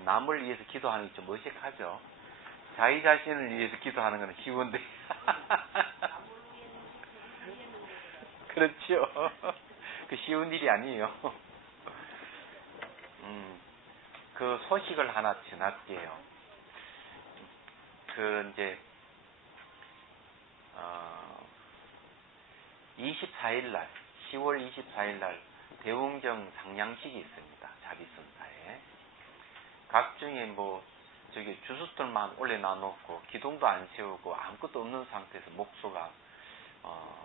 남을 위해서 기도하는 게 좀 어색하죠. 자기 자신을 위해서 기도하는 건 쉬운데. 그렇죠. 그 쉬운 일이 아니에요. 그 소식을 하나 전할게요. 그 이제 24일 날, 10월 24일 날 대웅정 상냥식이 있습니다. 자비선사에. 각종의 뭐 저기 주술들만 올려놔놓고 기둥도 안 세우고 아무것도 없는 상태에서 목소가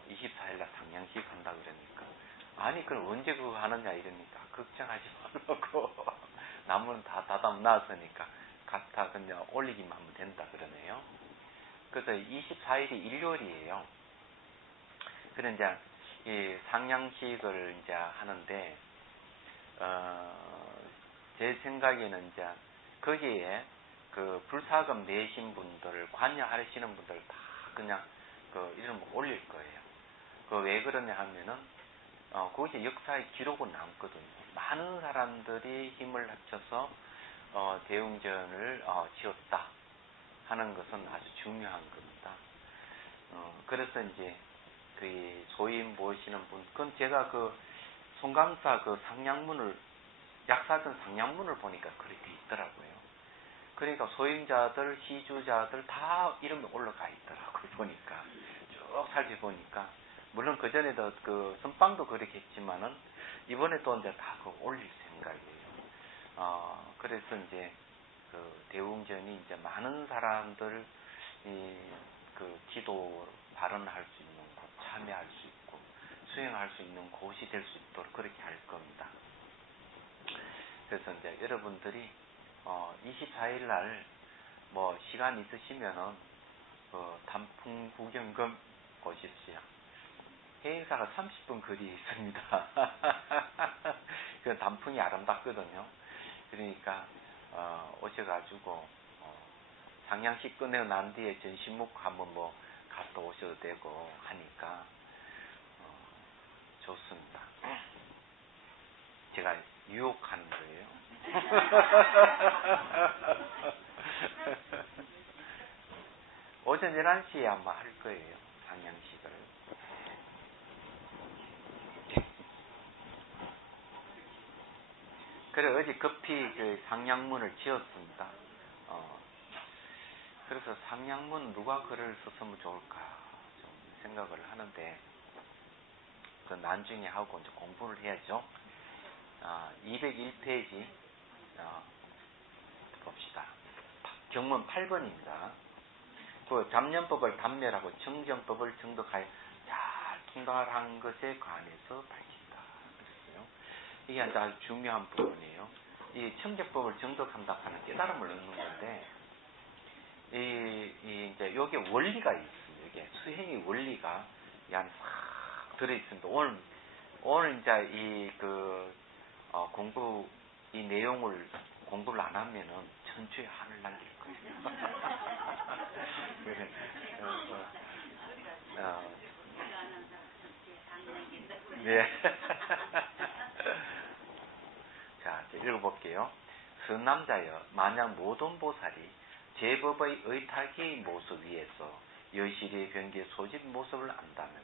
24일 날 상냥식 한다 그러니까, 아니 그럼 언제 그거 하느냐 이러니까, 걱정하지 말라고 나무는 다 다담 놨으니까 갖다 그냥 올리기만 하면 된다 그러네요. 그래서 24일이 일요일이에요. 그래 이제 이 상냥식을 이제 하는데, 제 생각에는 이제 거기에 그 불사금 내신 분들, 관여하시는 분들 다 그냥 그 이름 올릴 거예요. 그 왜 그러냐 하면은 거기에 역사의 기록은 남거든요. 많은 사람들이 힘을 합쳐서 대웅전을 지었다 하는 것은 아주 중요한 겁니다. 그래서 이제 그 소임 모시는 분, 그건 제가 그 송강사 그 상냥문을, 약사전 상냥문을 보니까 그렇게 있더라고요. 그러니까 소임자들, 시주자들 다 이름이 올라가 있더라고요. 보니까 쭉 살펴보니까, 물론 그 전에도 그 선방도 그렇게 했지만은 이번에 또 이제 다 그 올릴 생각이에요. 그래서 이제 그 대웅전이 이제 많은 사람들 그 기도 발언할 수 있는 곳, 참여할 수 있고 수행할 수 있는 곳이 될 수 있도록 그렇게 할 겁니다. 그래서 이제 여러분들이 24일 날 뭐 시간 있으시면은 단풍 구경금 오십시오. 행사가 30분 거리에 있습니다. 그 단풍이 아름답거든요. 그러니까 오셔가지고 상냥식 끝내고 난 뒤에 전신묵 한번 뭐 갔다 오셔도 되고 하니까 좋습니다. 제가 유혹하는 거예요. 오전 11시에 아마 할 거예요. 상냥식을. 그래 어제 급히 그 상냥문을 지었습니다. 그래서 상냥문 누가 글을 썼으면 좋을까 좀 생각을 하는데, 그 나중에 하고 이제 공부를 해야죠. 201페이지 봅시다. 경문 8번입니다. 그 잡념법을 단멸하고 청정법을 정독하여 잘 통달한 것에 관해서 밝힌다. 그랬어요. 이게 아주 중요한 부분이에요. 이 청정법을 정독한다 하는 깨달음을 얻는 건데, 이제 여기에 원리가 있어요. 이게 수행의 원리가 이 안에 싹 들어있습니다. 오늘 이제 공부, 이 내용을 공부를 안 하면은 천추에 하늘 날릴 거예요. 네. 자, 읽어볼게요. 선남자여, 만약 모든 보살이 제법의 의탁의 모습 위에서 여실의 병기의 소집 모습을 안다면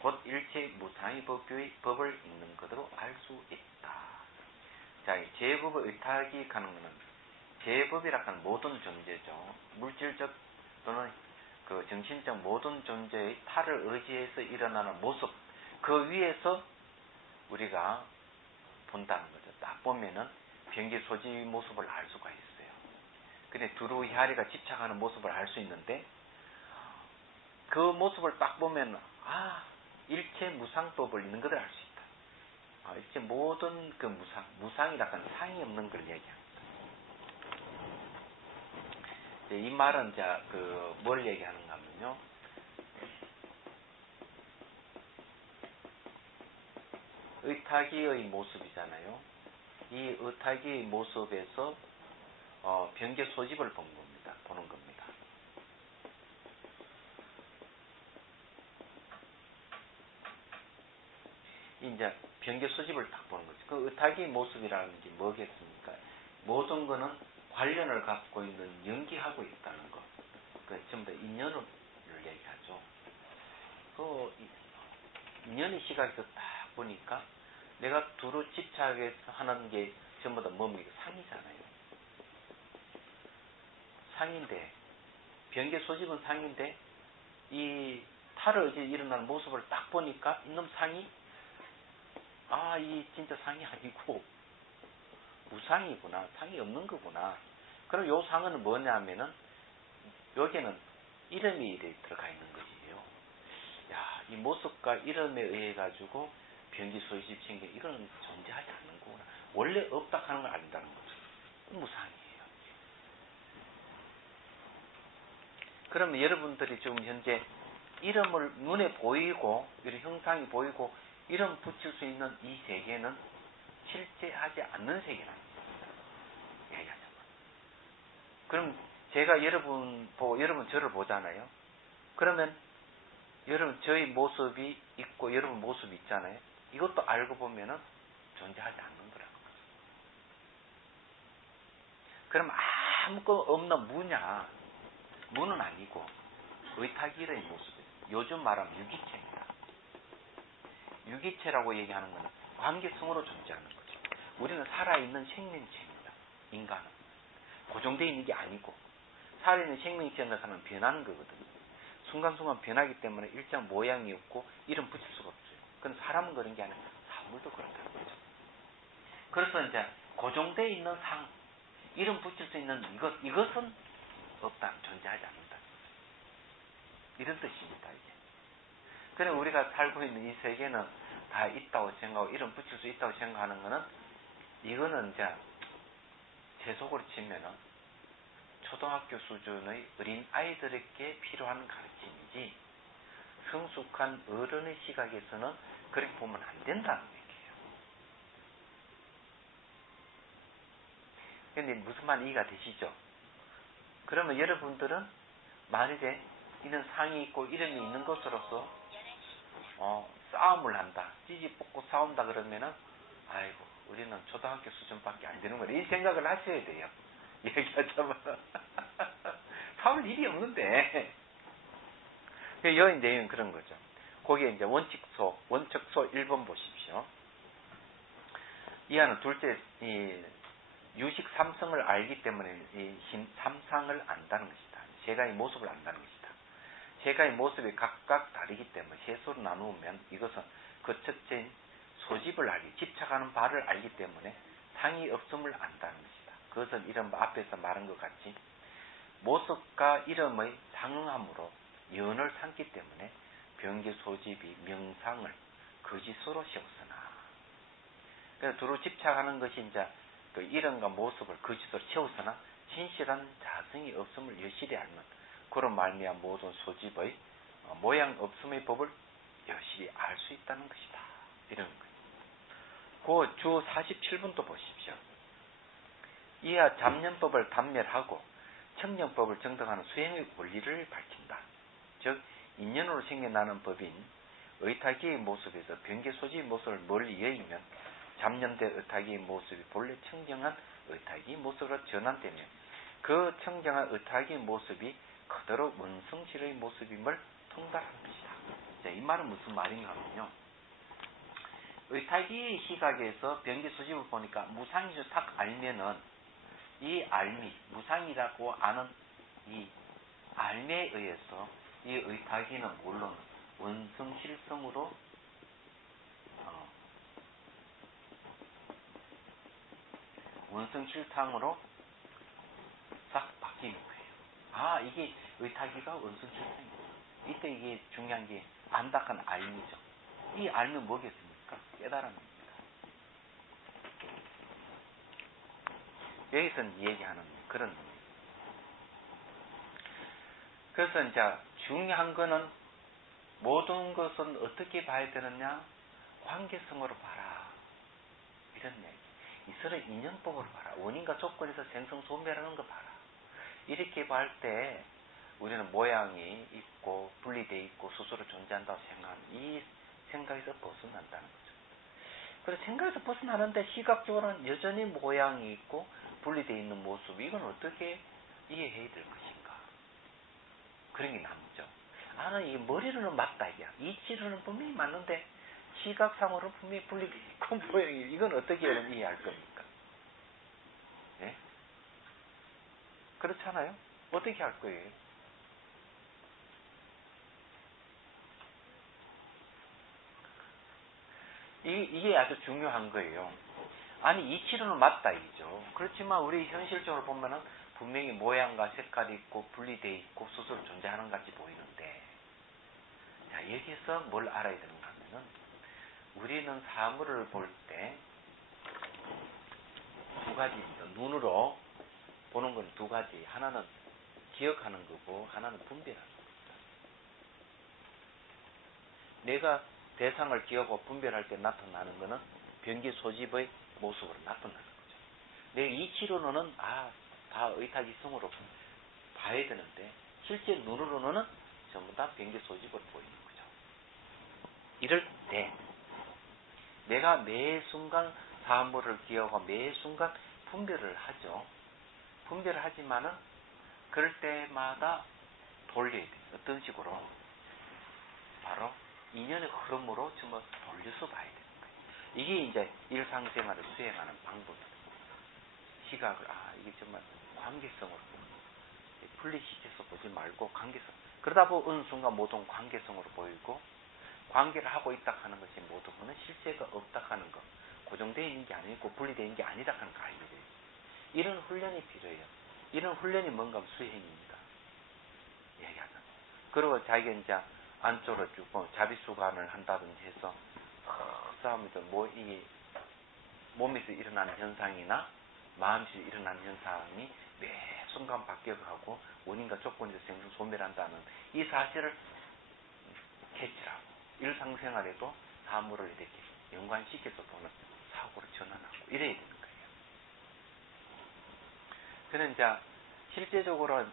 곧 일체 무상의 법을 읽는 것으로 알 수 있다. 자, 제법의 의탁이 가는 것은, 제법이라 하는 모든 존재죠. 물질적 또는 그 정신적 모든 존재의 탈을 의지해서 일어나는 모습, 그 위에서 우리가 본다는 거죠. 딱 보면은 병기 소지 모습을 알 수가 있어요. 근데 두루 혈이가 집착하는 모습을 알 수 있는데, 그 모습을 딱 보면 일체 무상법을 있는 것을 알 수 있다. 일체 모든 그 무상이라 하는 상이 없는 걸 얘기합니다. 이 말은 이제 뭘 얘기하는가 하면요, 의탁이의 모습이잖아요. 이 의탁이의 모습에서 병계 소집을 보는 겁니다. 이제 병계 소집을 딱 보는 거죠. 그 의탁이의 모습이라는 게 뭐겠습니까? 모든 거는 관련을 갖고 있는 연기하고 있다는 것. 그 전부 다 인연을 얘기하죠. 그 인연의 시각에서 딱 보니까 내가 두루 집착해서 하는 게 전부 다 뭡니까? 상이잖아요. 상인데, 변계 소집은 상인데, 이 탈을 일어나는 모습을 딱 보니까 이놈 상이, 이 진짜 상이 아니고 무상이구나. 상이 없는 거구나. 그럼 요 상은 뭐냐면은 여기에는 이름이 이렇게 들어가 있는 것이에요. 야, 이 모습과 이름에 의해 가지고 변기 소집 생긴 이거는 존재하지 않는 거구나. 원래 없다 하는 걸 안다는 거죠. 무상이에요. 그러면 여러분들이 지금 현재 이름을 눈에 보이고 이런 형상이 보이고 이름 붙일 수 있는 이 세계는 실제하지 않는 세계라는 겁니다. 얘기하자면. 그럼 제가 여러분 보고 여러분 저를 보잖아요. 그러면 여러분 저희 모습이 있고 여러분 모습이 있잖아요. 이것도 알고 보면은 존재하지 않는 거라는 거죠. 그럼 아무것도 없는 무냐? 무는 아니고 의탁일의 모습이에요. 요즘 말하면 유기체입니다. 유기체라고 얘기하는 것은 관계성으로 존재하는 거죠. 우리는 살아있는 생명체입니다. 인간은. 고정되어 있는 게 아니고 살아있는 생명체는 사람은 변하는 거거든요. 순간순간 변하기 때문에 일정 모양이 없고 이름 붙일 수가 없어요. 그건 사람은 그런 게 아니라 사물도 그렇다는 거죠. 그래서 이제 고정되어 있는 상, 이름 붙일 수 있는 이것은 없다, 존재하지 않는다. 이런 뜻입니다, 이게. 그래 우리가 살고 있는 이 세계는 다 있다고 생각하고 이름 붙일 수 있다고 생각하는 거는 이거는 이제 제 속으로 치면은 초등학교 수준의 어린 아이들에게 필요한 가르침이지 성숙한 어른의 시각에서는 그렇게 보면 안 된다는 얘기예요. 근데 무슨 말 이해가 되시죠? 그러면 여러분들은 만일에 이런 상이 있고 이름이 있는 것으로서 싸움을 한다. 찌지 뽑고 싸운다 그러면은 아이고 우리는 초등학교 수준밖에 안 되는 거네. 이 생각을 하셔야 돼요. 얘기하자면 싸울 일이 없는데 여인 내용은 그런 거죠. 거기에 이제 원칙소 1번 보십시오. 이 안은 둘째 유식 삼성을 알기 때문에 이 삼상을 안다는 것이다. 세가의 모습을 안다는 것이다. 세가의 모습이 각각 다르기 때문에 세수로 나누면 이것은 그 첫째인 소집을 알기, 집착하는 바를 알기 때문에 상이 없음을 안다는 것이다. 그것은 이런 앞에서 말한 것 같이 모습과 이름의 상응함으로 연을 삼기 때문에 변기 소집이 명상을 거짓으로 세웠으나 그래서 두루 집착하는 것이 이제 그 이름과 모습을 거짓으로 채웠으나 진실한 자성이 없음을 여실히 알면 그런 말미암아 모든 소집의 모양 없음의 법을 여실히 알 수 있다는 것이다. 이런 거예요. 그 주 47분도 보십시오. 이하 잡념법을 단멸하고 청정법을 정당하는 수행의 원리를 밝힌다. 즉 인연으로 생겨나는 법인 의타기의 모습에서 변계 소지의 모습을 멀리 여의면 잡념된 의타기의 모습이 본래 청정한 의타기의 모습으로 전환되면 그 청정한 의타기의 모습이 그대로 원성실의 모습임을 통달하는 것이다. 자, 이 말은 무슨 말인가 하면요. 의타기의 시각에서 변계 소집을 보니까 무상이죠. 딱 알면은 이 알미, 무상이라고 아는 이 알미에 의해서 이 의타기는 물론 원성실성으로 원성실상으로 싹 바뀌는 거예요. 이게 의타기가 원성실상이구나. 이때 이게 중요한 게 안닥한 알미죠. 이 알미 뭐겠습니까? 깨달음입니다. 여기서 얘기하는 그런 겁니다. 그래서 이제 중요한 거는 모든 것은 어떻게 봐야 되느냐? 관계성으로 봐라. 이런 얘기. 이 서로 인연법으로 봐라. 원인과 조건에서 생성소멸하는 거 봐라. 이렇게 볼 때 우리는 모양이 있고 분리되어 있고 스스로 존재한다고 생각하는 이 생각에서 벗어난다는 거죠. 그래서 생각에서 벗어나는데 시각적으로는 여전히 모양이 있고 분리되어 있는 모습, 이건 어떻게 이해해야 될 것인가? 그런 게 남죠. 나는 이 머리로는 맞다, 이게. 이치로는 분명히 맞는데, 시각상으로는 분명히 분리되어 있고, 모양이, 이건 어떻게 여러분 이해할 겁니까? 예? 그렇잖아요? 어떻게 할 거예요? 이게 아주 중요한 거예요. 아니, 이치로는 맞다, 이죠. 그렇지만 우리 현실적으로 보면은 분명히 모양과 색깔이 있고 분리되어 있고 스스로 존재하는 것 같이 보이는데, 자, 여기서 뭘 알아야 되는가 하면은, 우리는 사물을 볼 때 두 가지 있죠. 눈으로 보는 건 두 가지. 하나는 기억하는 거고, 하나는 분별하는 겁니다. 내가 대상을 기억하고 분별할 때 나타나는 거는 변기 소집의 모습으로 나타나는 거죠. 내 이치로는 다 의탁이성으로 봐야 되는데, 실제 눈으로는 전부 다 변기 소집으로 보이는 거죠. 이럴 때 내가 매 순간 사물을 기억하고 매 순간 분별을 하죠. 분별을 하지만은 그럴 때마다 돌려야 돼요. 어떤 식으로? 바로 인연의 흐름으로 전부 돌려서 봐야 되는 거예요. 이게 이제 일상생활을 수행하는 방법입니다. 시각을, 이게 정말 관계성으로 분리시켜서 보지 말고 관계성. 그러다 보면 어느 순간 모든 관계성으로 보이고, 관계를 하고 있다 하는 것이 모든 거는 실제가 없다 하는 것, 고정되어 있는 게 아니고 분리되어 있는 게 아니다 하는 거 알게 돼요. 이런 훈련이 필요해요. 이런 훈련이 뭔가 수행입니다. 얘기하는. 그리고 자기가 이제 안쪽으로 쭉 자비수관을 한다든지 해서 싸움에서 이게 몸에서 일어나는 현상이나 마음에서 일어나는 현상이 매 순간 바뀌어가고 원인과 조건에서 생성 소멸한다는 이 사실을 캐치하고 일상생활에도 사물을 이렇게 연관시켜서 보는 사고를 전환하고 이래야 되는 거예요. 그는 이제 실제적으로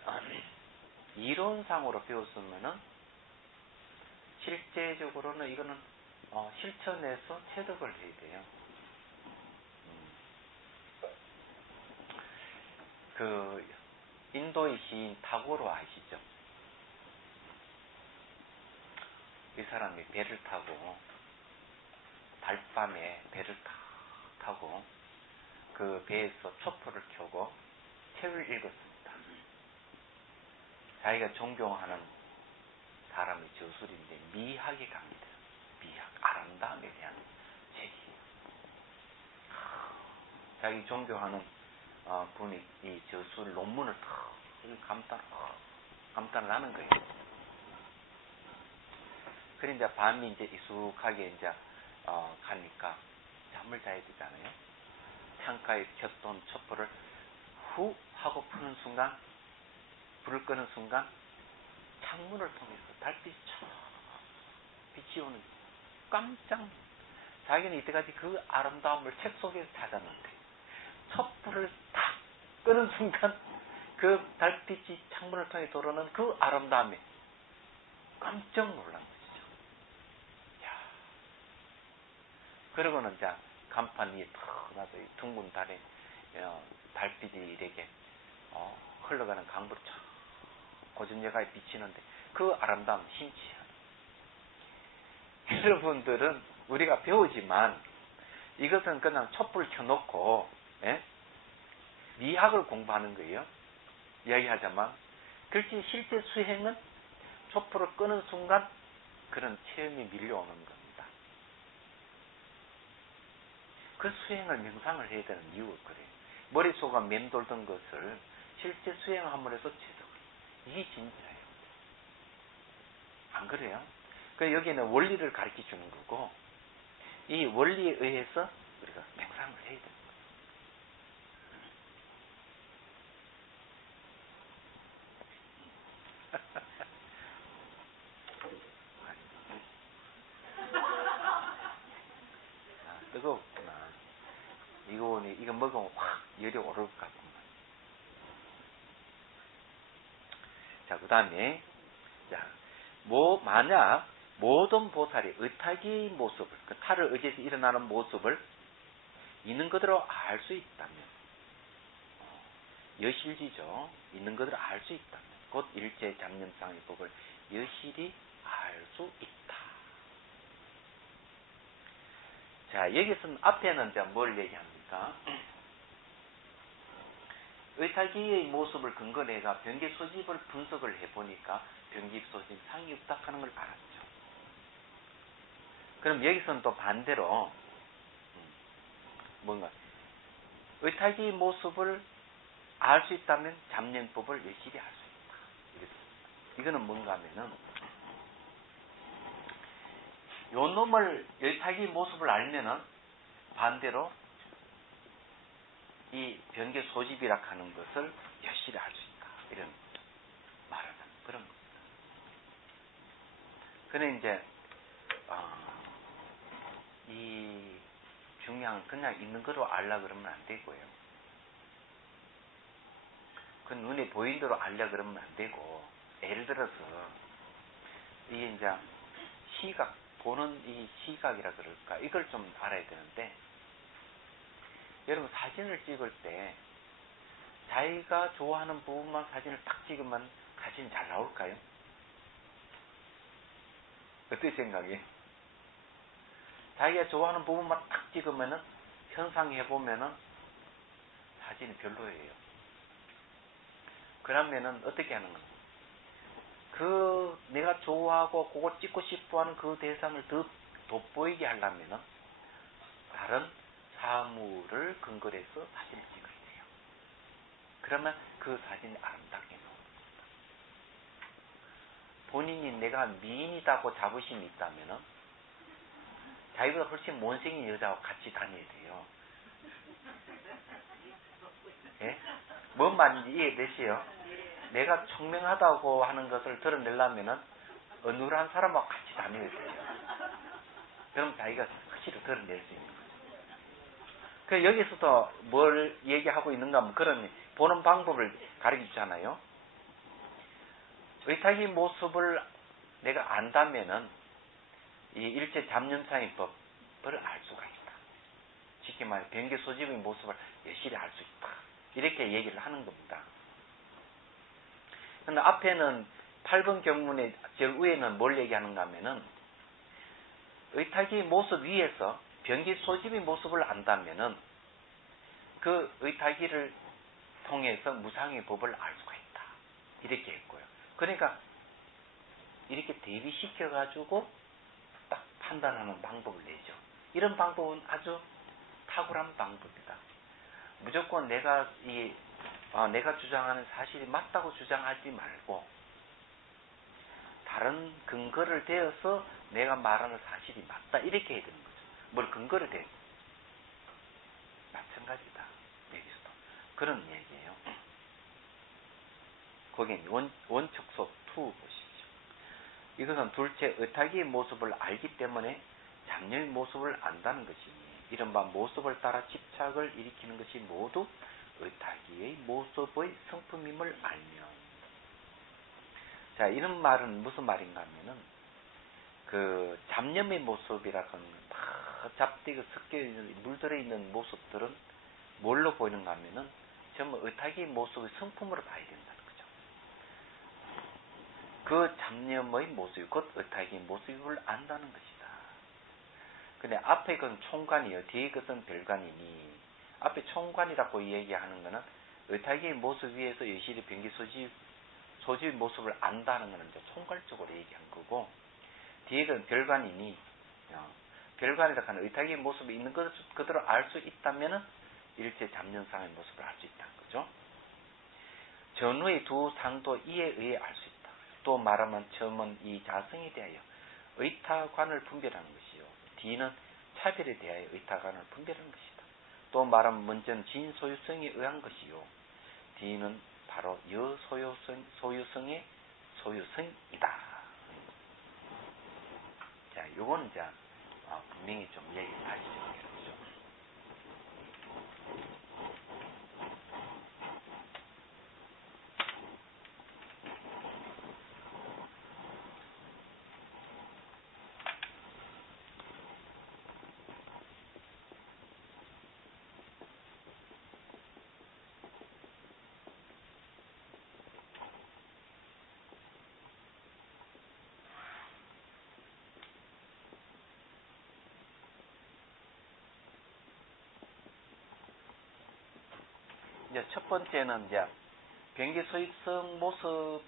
이론상으로 배웠으면은 실제적으로는 이거는 실천해서 체득을 해야 돼요. 그 인도의 시인 타고르 아시죠? 이 사람이 배를 타고 달밤에 배를 타고 그 배에서 촛불을 켜고 책을 읽었습니다. 자기가 존경하는 사람의 저술인데 미학에 갑니다. 미학, 아름다움에 대한 책이에요. 자기 존경하는 분이 이 저술 논문을 감탄을 하는 거예요. 그래 이제 밤이 이제 익숙하게 이제 가니까 잠을 자야 되잖아요. 창가에 켰던 촛불을 후 하고 푸는 순간, 불을 끄는 순간 창문을 통해서 달빛이 쫙 빛이 오는 깜짝. 자기는 이때까지 그 아름다움을 책 속에서 찾았는데 촛불을 탁 끄는 순간 그 달빛이 창문을 통해 들어오는 그 아름다움에 깜짝 놀란 것이죠. 야. 그러고는 이제 간판 위에 탁 나서 이 둥근 달에 달빛이 이렇게 흘러가는 강불 쫙 고전여가에 비치는데 그 아름다움 신치한. 여러분들은 우리가 배우지만 이것은 그냥 촛불 켜놓고 미학을 공부하는 거예요. 이야기하자면. 그렇지 실제 수행은 촛불을 끄는 순간 그런 체험이 밀려오는 겁니다. 그 수행을 명상을 해야 되는 이유가 그래요. 머릿속에 맴돌던 것을 실제 수행함으로써 체득을. 이게 진짜예요. 안 그래요? 그러니까 여기는 원리를 가르쳐 주는 거고, 이 원리에 의해서 우리가 명상을 해야 되는 거예요. 뜨겁구나. 이거 먹으면 확 열이 오를 것 같구만. 자, 그 다음에, 만약 모든 보살이 의탁의 모습을, 그 탈을 의지해서 일어나는 모습을 있는 그대로 알 수 있다면, 여실지죠. 있는 것을 알 수 있다. 곧 일체 잡념상의 법을 여실히 알 수 있다. 자, 여기서는 앞에는 이제 뭘 얘기합니까? 의탈기의 모습을 근거 내가 변기 소집을 분석을 해보니까 변기 소집 상이 없다 하는 걸 알았죠. 그럼 여기서는 또 반대로 뭔가 의탈기의 모습을 알 수 있다면 잡념법을 여실히 알 수 있다. 이거는 뭔가 하면은 요 놈을 의탈기의 모습을 알면은 반대로 이 변개 소집이라 하는 것을 여실히 알 수 있다. 이런 말하는 그런 겁니다. 그는 이제 이 중요한 그냥 있는 거로 알라 그러면 안 되고요. 그 눈에 보이는 대로 알려 그러면 안 되고, 예를 들어서 이게 이제 시각 보는 이 시각이라 그럴까 이걸 좀 알아야 되는데, 여러분 사진을 찍을 때 자기가 좋아하는 부분만 사진을 딱 찍으면 사진이 잘 나올까요? 어떻게 생각해? 자기가 좋아하는 부분만 딱 찍으면은 현상해보면은 사진이 별로예요. 그러면은 어떻게 하는 거예요? 그 내가 좋아하고 그거 찍고 싶어하는 그 대상을 더 돋보이게 하려면은 다른 사물을 근거로 해서 사진을 찍어야 돼요. 그러면 그 사진이 아름답게 나옵니다. 본인이 내가 미인이다고 자부심이 있다면은 자기보다 훨씬 못생긴 여자와 같이 다녀야 돼요. 예? 뭔 말인지 이해되시요? 내가 총명하다고 하는 것을 드러내려면은 어눌한 사람하고 같이 다녀야 돼요. 그럼 자기가 확실히 드러낼 수 있는 거죠. 그 여기서도 뭘 얘기하고 있는가 하면 그런 보는 방법을 가르쳐 주잖아요. 의탁의 모습을 내가 안다면은 이 일체 잡념상의 법을 알 수가 있다. 쉽게 말해 변개 소집의 모습을 여실히 알 수 있다. 이렇게 얘기를 하는 겁니다. 근데 앞에는 8번 경문의 제일 위에는 뭘 얘기하는가 하면은 의탁의 모습 위에서 변기 소집의 모습을 안다면은 그 의탁이를 통해서 무상의 법을 알 수가 있다. 이렇게 했고요. 그러니까 이렇게 대비시켜가지고 딱 판단하는 방법을 내죠. 이런 방법은 아주 탁월한 방법이다. 무조건 내가 주장하는 사실이 맞다고 주장하지 말고 다른 근거를 대어서 내가 말하는 사실이 맞다 이렇게 해야 되는 거죠. 뭘 근거를 대? 마찬가지다. 여기서도 그런 얘기예요. 거기 원척소 2 보십시오. 이것은 둘째 의탁의 모습을 알기 때문에 잡념의 모습을 안다는 것이니 이른바 모습을 따라 집착을 일으키는 것이 모두 의탁의 모습의 성품임을 알면. 자, 이런 말은 무슨 말인가 하면은 그 잡념의 모습이라는 다 잡되고 섞여 있는 물들어 있는 모습들은 뭘로 보이는가 하면은 전부 의탁의 모습의 성품으로 봐야 된다는 거죠. 그 잡념의 모습, 곧 의탁의 모습을 안다는 것이다. 근데 앞에 건 총관이요, 뒤에 것은 별관이니 앞에 총관이라고 얘기하는 거는 의탁의 모습 위에서 여실히 변기 소집의 모습을 안다는 것은 이제 총괄적으로 얘기한 거고, 뒤에 건 별관이니 별관이라고 하는 의탁의 모습이 있는 것 그대로 알 수 있다면은 일체 잡념상의 모습을 알 수 있다는 거죠. 전후의 두 상도 이에 의해 알 수 있다. 또 말하면 처음은 이 자성에 대하여 의타관을 분별하는 것이요, 뒤는 차별에 대하여 의타관을 분별하는 것이다. 또 말하면 먼저는 진소유성에 의한 것이요, 뒤는 바로 여소유성의 소유성이다. 자, 요거는 이제 분명히 좀 얘기를 하시죠. 이제 첫 번째는 이제 변기 소입성 모습의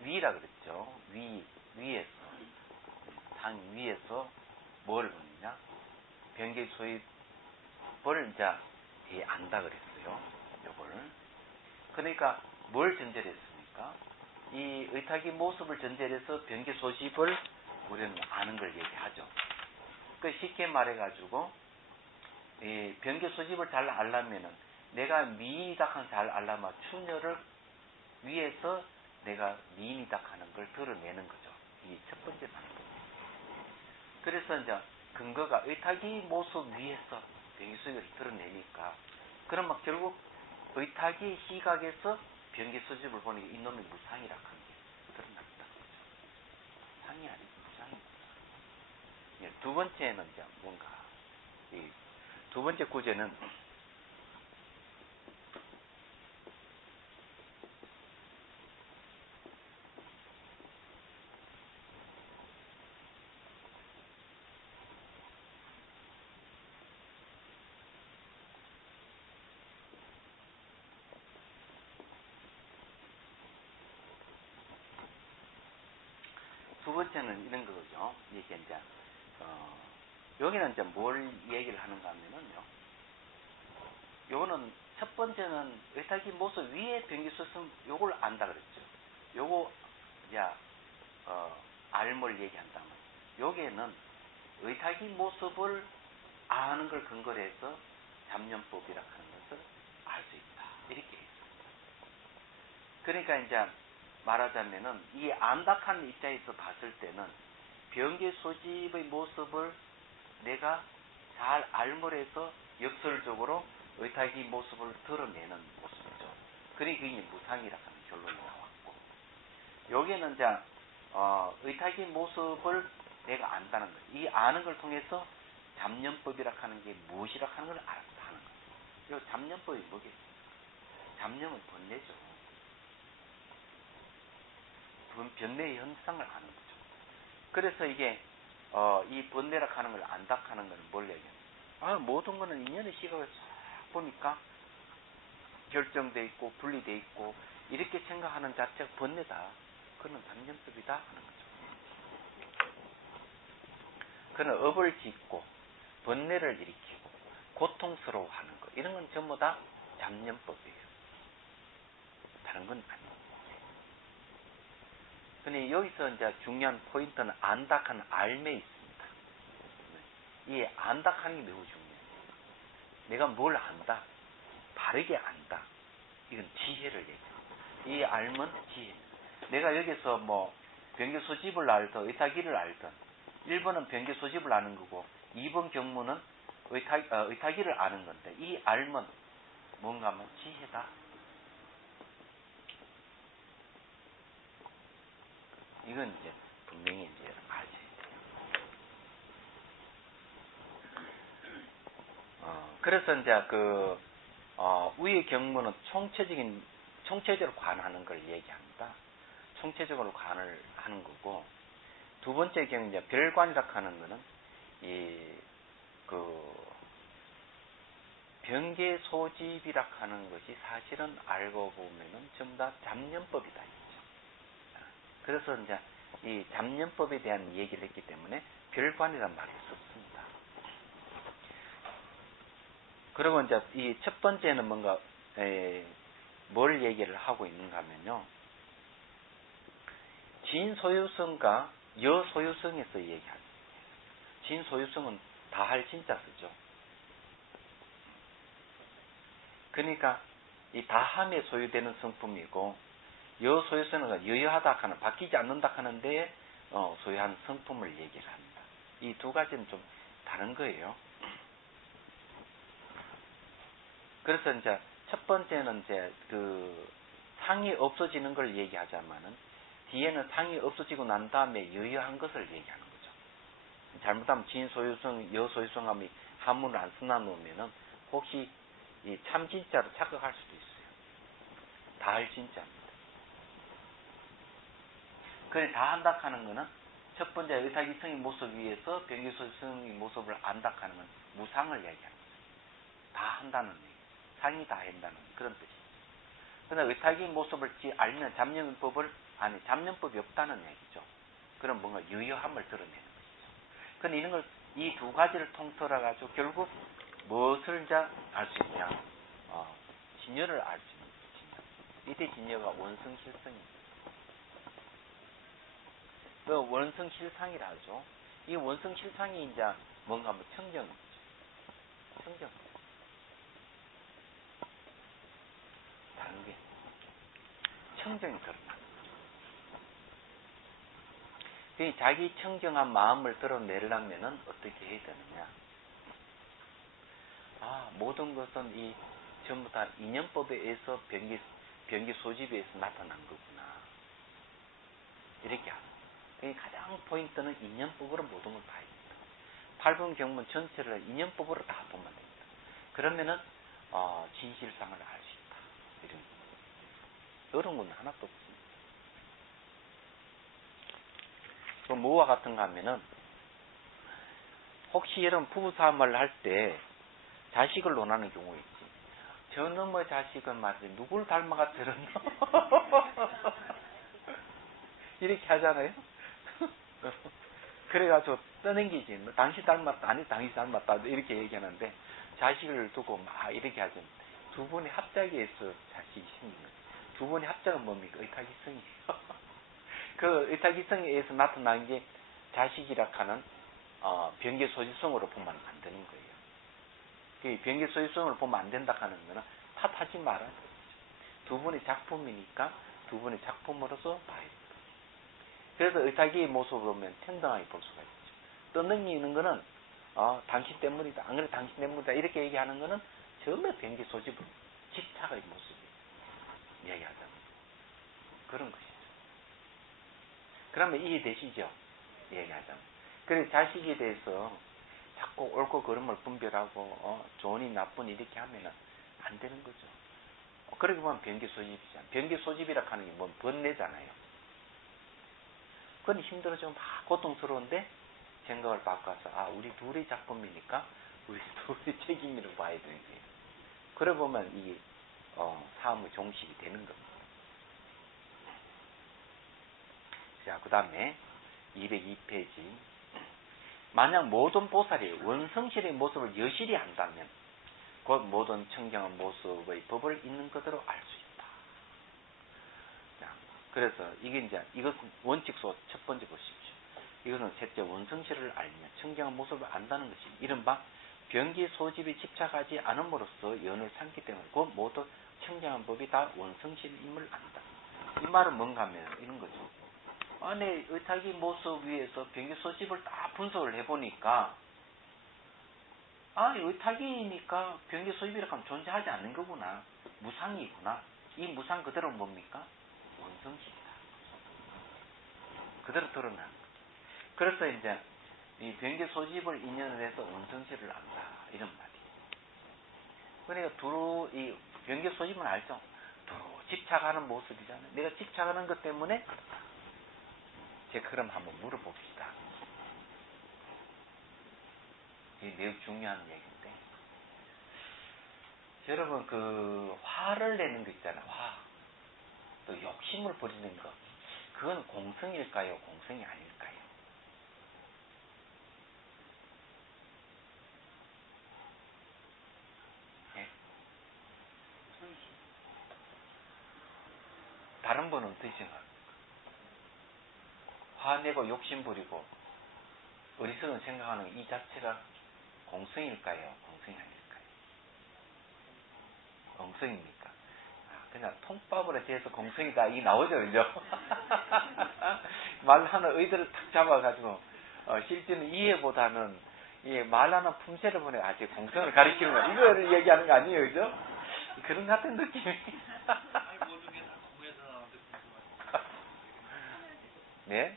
위라 그랬죠. 위에서 상 위에서 뭘 보느냐? 변기 소입을 이제 안다 그랬어요. 요걸. 그러니까 뭘 전제로 했습니까? 이 의탁의 모습을 전제로 해서 변기 소집을 우리는 아는 걸 얘기하죠. 그 쉽게 말해가지고 이 변기 소집을 잘 알려면은 내가 미인이닥한 잘 알려면 추녀를 위해서 내가 미인이닥하는 걸 드러내는 거죠. 이게 첫 번째 방법이에요. 그래서 이제 근거가 의탁의 모습 위에서 변기 소집을 드러내니까 그러면 결국 의탁의 시각에서 변기 소집을 보니까 이놈이 무상이라 하는 게 드러났다. 상이 아니고 무상입니다. 두 번째는 이제 뭔가 이 두 번째 구제는 두 번째는 이런 거죠. 이게 이제 여기는 이제 뭘 얘기를 하는가 하면은요. 요거는 첫 번째는 의탁의 모습 위에 변기 소습 요걸 안다 그랬죠. 요거 이제 알뭘 얘기한다면 여기에는 의탁의 모습을 아는 걸 근거로 해서 잡념법이라 하는 것을 알 수 있다. 이렇게 했습니다. 그러니까 이제 말하자면은 이 안닥한 입장에서 봤을 때는 변기 소집의 모습을 내가 잘 알물해서 역설적으로 의탁의 모습을 드러내는 모습이죠. 그러니까 이게 무상이라 하는 결론이 나왔고 여기에는 이제 의탁의 모습을 내가 안다는 거예요. 이 아는 걸 통해서 잡념법이라 하는 게 무엇이라 하는 걸 알았다 하는 거예요. 이 잡념법이 뭐겠습니까? 잡념은 번뇌죠. 번뇌의 현상을 아는 거죠. 그래서 이게 이 번뇌라 하는 걸 안다 하는 건 뭘 얘기해요? 모든 거는 인연의 시각을 싹 보니까 결정돼 있고 분리돼 있고 이렇게 생각하는 자체가 번뇌다. 그건 잡념법이다 하는 거죠. 그는 업을 짓고 번뇌를 일으키고 고통스러워하는 것 이런 건 전부 다 잡념법이에요. 다른 건 아니에요. 근데 여기서 이제 중요한 포인트는 안닥한 알매 있습니다. 이 안닥하는 게 매우 중요해요. 내가 뭘 안다? 바르게 안다. 이건 지혜를 얘기해요. 이 알면 지혜입니다. 내가 여기서 뭐 변기 소집을 알든 의탁이를 알든 1번은 변기 소집을 아는 거고 2번 경무는 의탁이를 아는 건데 이 알면 뭔가 하면 지혜다. 이건 이제 분명히 이제 아셔야 돼요. 그래서 이제 위의 경무는 총체적으로 관하는 걸 얘기합니다. 총체적으로 관을 하는 거고, 두 번째 경우 이제 별관이라 하는 거는 변계 소집이라 하는 것이 사실은 알고 보면은 전부 다 잡념법이다. 그래서 이제 이 잡념법에 대한 얘기를 했기 때문에 별관이란 말을 썼습니다. 그리고 이제 이 첫 번째는 뭔가 뭘 얘기를 하고 있는가 하면요. 진소유성과 여소유성에서 얘기합니다. 진소유성은 다할 진짜 쓰죠. 그러니까 이 다함에 소유되는 성품이고 여소유성은 여여하다 하는 바뀌지 않는다 하는데 소유한 성품을 얘기를 합니다. 이 두 가지는 좀 다른 거예요. 그래서 이제 첫 번째는 이제 상이 없어지는 걸 얘기하자면은 뒤에는 상이 없어지고 난 다음에 여여한 것을 얘기하는 거죠. 잘못하면 진소유성, 여소유성함이 한문을 안 쓰나 놓으면은 혹시 이 참진짜로 착각할 수도 있어요. 다할 진짜입니다. 그래 다 한다 하는 거는 첫 번째 의탁이성의 모습 위에서 변기소유성의 모습을 안다 하는 건 무상을 얘기하는 거죠. 다 한다는 얘기. 상이 다 한다는 그런 뜻이죠. 그러나 의탁의 모습을 알면 잡념법이 없다는 얘기죠. 그럼 뭔가 유효함을 드러내는 것이죠. 그런데 이런 걸, 이 두 가지를 통틀어 가지고 결국 무엇을 이제 알 수 있냐? 진여를 알 수 있는 거죠. 이때 진여가 원성실성입니다. 그 원성실상이라 하죠. 이 원성실상이 이제 뭔가 뭐 청정이죠. 청정. 다른 게 청정이 드러나. 자기 청정한 마음을 드러내려면은 어떻게 해야 되느냐? 모든 것은 이 전부 다 인연법에 의해서 변기 소집에 의해서 나타난 거구나. 이렇게 하는. 가장 포인트는 인연법으로 모든 걸 봐야 됩니다. 8번 경문 전체를 인연법으로 다 보면 됩니다. 그러면은 진실상을 알 수 있다. 이런 어려운 건 하나도 없습니다. 그 뭐와 같은가 하면은 혹시 여러분 부부싸움을 할 때 자식을 논하는 경우 있지. 저놈의 자식은 말이지 누굴 닮아가 들었노? 이렇게 하잖아요. 그래가지고 떠넘기지. 당신 닮았다. 아니 당신 닮았다. 이렇게 얘기하는데 자식을 두고 막 이렇게 하죠. 두 분이 합작에 의해서 자식이 생기는 거예요. 두 분이 합작은 뭡니까? 의탁이성이에요. 그 의탁이성에 의해서 나타난 게 자식이라 하는 변개 소지성으로 보면 안 되는 거예요. 그 변개 소지성으로 보면 안 된다 하는 거는 탓하지 말아야 되죠. 두 분의 작품이니까 두 분의 작품으로서 봐야 돼요. 그래서 의탁의 모습을 보면 평등하게 볼 수가 있죠. 떠넘기는 거는 당신 때문이다. 안 그래 당신 때문이다. 이렇게 얘기하는 거는 전부 변개 소집을 집착의 모습이 이야기하자면 그런 것이죠. 그러면 이해되시죠? 얘기하자면. 그래서 자식에 대해서 자꾸 옳고 그름을 분별하고 좋으니 나쁘니 이렇게 하면 안 되는 거죠. 그렇게 보면 변개 소집이잖아요. 변개 소집이라 하는 게 뭐 번뇌잖아요. 그건 힘들어지고 막 고통스러운데 생각을 바꿔서 우리 둘의 작품이니까 우리 둘의 책임이라고 봐야 되는 거예요. 그래 보면 이게 사업의 종식이 되는 겁니다. 자, 그 다음에 202페이지. 만약 모든 보살이 원성실의 모습을 여실히 한다면 곧 모든 청정한 모습의 법을 있는 그대로 알 수 있다. 자, 그래서 이것은 원칙소 첫 번째 보십시오. 이것은 셋째 원성실을 알면 청정한 모습을 안다는 것이 이른바 변기 소집에 집착하지 않음으로써 연을 삼기 때문에 곧 모두 청정한 법이 다 원성실임을 안다. 이 말은 뭔가 하면 이런 거죠. 내 의탁의 모습 위에서 변기 소집을 다 분석을 해보니까 의탁이니까 변기 소집이라고 하면 존재하지 않는 거구나. 무상이구나. 이 무상 그대로는 뭡니까? 원성실이다. 그대로 드러나는 거죠. 그래서 이제 이 변기 소집을 인연을 해서 원성실을 안다. 이런 말이에요. 그러니까 두루 이 변기 소집은 알죠? 두루 집착하는 모습이잖아요. 내가 집착하는 것 때문에 그럼 한번 물어봅시다. 이게 매우 중요한 얘기인데 여러분 그 화를 내는 거 있잖아요. 또 욕심을 부리는 거 그건 공성일까요? 공성이 아닐까요? 네? 다른 분은 어떻게 생각합니까? 화내고 욕심 부리고 어리석은 생각하는 이 자체가 공성일까요? 공성이 아닐까요? 공성입니까? 그냥 통밥으로 대해서 공성이다 이 나오죠, 그죠? 말하는 의도를 탁 잡아가지고 실제는 이해보다는 말하는 품새를 보내 아직 공성을 가리키는 거 이거를 얘기하는 거 아니에요, 그죠? 그런 같은 느낌이. 네?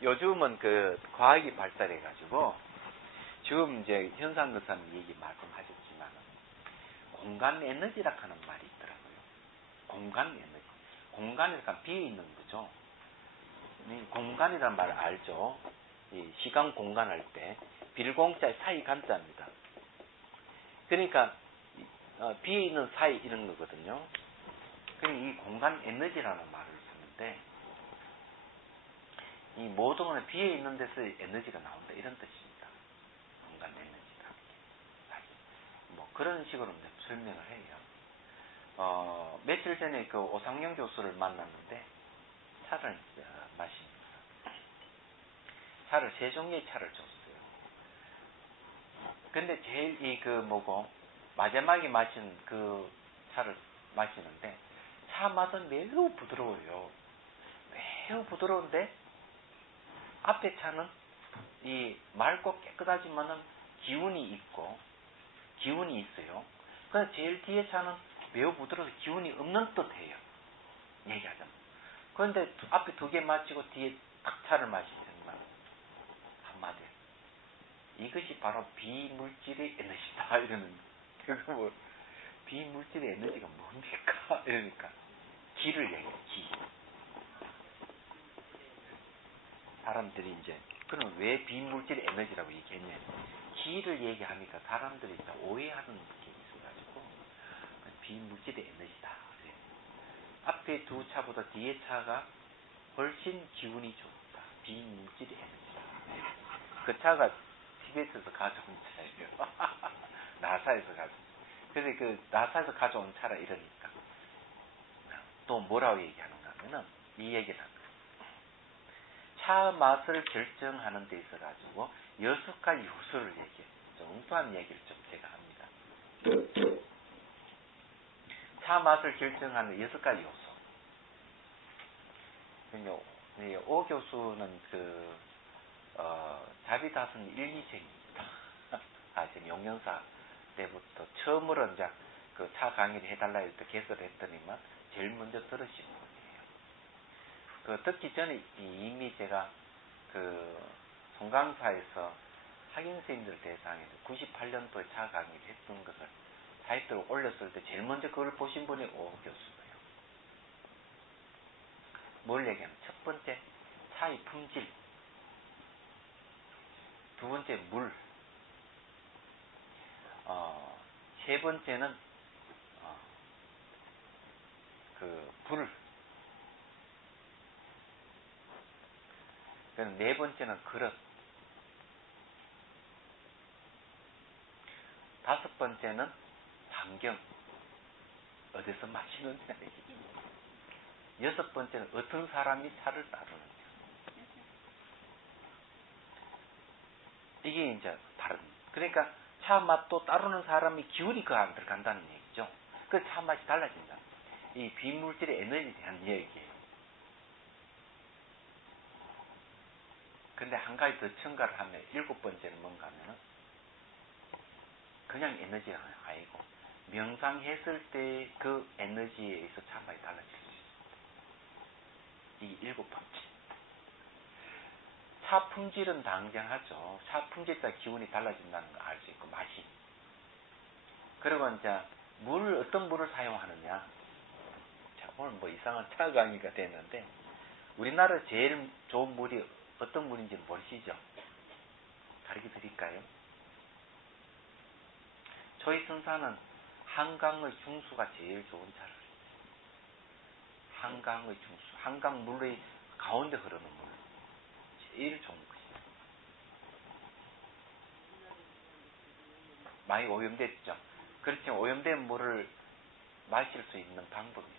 요즘은 그 과학이 발달해가지고 지금 이제 현상교사님 얘기 말씀하셨지만 공간 에너지라 하는 말이 있더라고요. 공간 에너지. 공간이니까 비어 있는 거죠. 공간이란 말 알죠? 이 시간 공간 할 때 빌공자의 사이 간자입니다. 그러니까 비에 있는 사이 이런 거거든요. 그러니까 이 공간 에너지라는 말을 쓰는데 이 모든 거는 비에 있는 데서 에너지가 나온다 이런 뜻입니다. 공간 에너지다. 뭐 그런 식으로 설명을 해요. 며칠 전에 그 오상영 교수를 만났는데 차를 마십니다. 차를 세 종류의 차를 줬어요. 근데 제일 마지막에 마신 그 차를 마시는데 차 맛은 매우 부드러워요. 매우 부드러운데 앞에 차는 이 맑고 깨끗하지만은 기운이 있어요. 그래서 제일 뒤에 차는 매우 부드러워서 기운이 없는 듯해요. 얘기하자면. 그런데 앞에 두 개 마시고 뒤에 딱 차를 마시면 한마디. 이것이 바로 비물질의 에너지다. 이러는. 그래서 뭐 비물질의 에너지가 뭡니까? 이러니까 기를 얘기해요. 기. 사람들이 이제 그럼 왜 비물질 에너지라고 얘기했냐? 기를 얘기하니까 사람들이 이제 오해하는 게 있어가지고 비물질의 에너지다. 그래. 앞에 두 차보다 뒤에 차가 훨씬 기운이 좋다. 비물질의 에너지다. 그 차가 티베트에서 가져온 차예요. 나사에서 가져온. 그래서 그 나사에서 가져온 차라 이러니까 또 뭐라고 얘기하는가 하면은 이 얘기를 합니다. 차 맛을 결정하는 데 있어가지고 6가지 요소를 얘기해요. 좀 엉뚱한 얘기를 좀 제가 합니다. 차 맛을 결정하는 6가지 요소. 그러니까 오 교수는 자비다스는 1, 2생입니다. 지금 용연사 때부터 처음으로 이제 그 차 강의를 해달라 해서 개설을 했더니만 제일 먼저 들으신 분이에요. 듣기 전에 이미 제가 송강사에서 학인선생님들 대상에서 98년도에 차 강의를 했던 것을 사이트로 올렸을 때 제일 먼저 그걸 보신 분이 오 교수예요. 뭘 얘기하면 첫 번째 차의 품질, 두 번째 물, 세 번째는 불, 네 번째는 그릇, 다섯 번째는 환경, 어디서 마시느냐, 여섯 번째는 어떤 사람이 차를 따르느냐. 이게 이제 다른. 그러니까 차 맛도 따르는 사람이 기운이 그 안 들어간다는 얘기죠. 그 차 맛이 달라진다. 이 비물질의 에너지에 대한 얘기예요. 근데 한 가지 더 첨가를 하면 7번째는 뭔가 하면은 그냥 에너지가 아니고 명상했을 때 그 에너지에 의해서 차 맛이 달라질 수 있습니다. 이 7번째. 차 품질은 당장하죠. 차 품질에 따라 기운이 달라진다는 걸 알 수 있고 맛이. 그리고 이제 어떤 물을 사용하느냐. 자, 오늘 뭐 이상한 차 강의가 됐는데 우리나라 제일 좋은 물이 어떤 물인지 모르시죠? 가르쳐 드릴까요? 저희 선사는 한강의 중수가 제일 좋은 차를. 한강의 중수. 한강 물의 가운데 흐르는 물. 제일 좋은 것이죠. 많이 오염됐죠. 그렇지만 오염된 물을 마실 수 있는 방법이 있어요.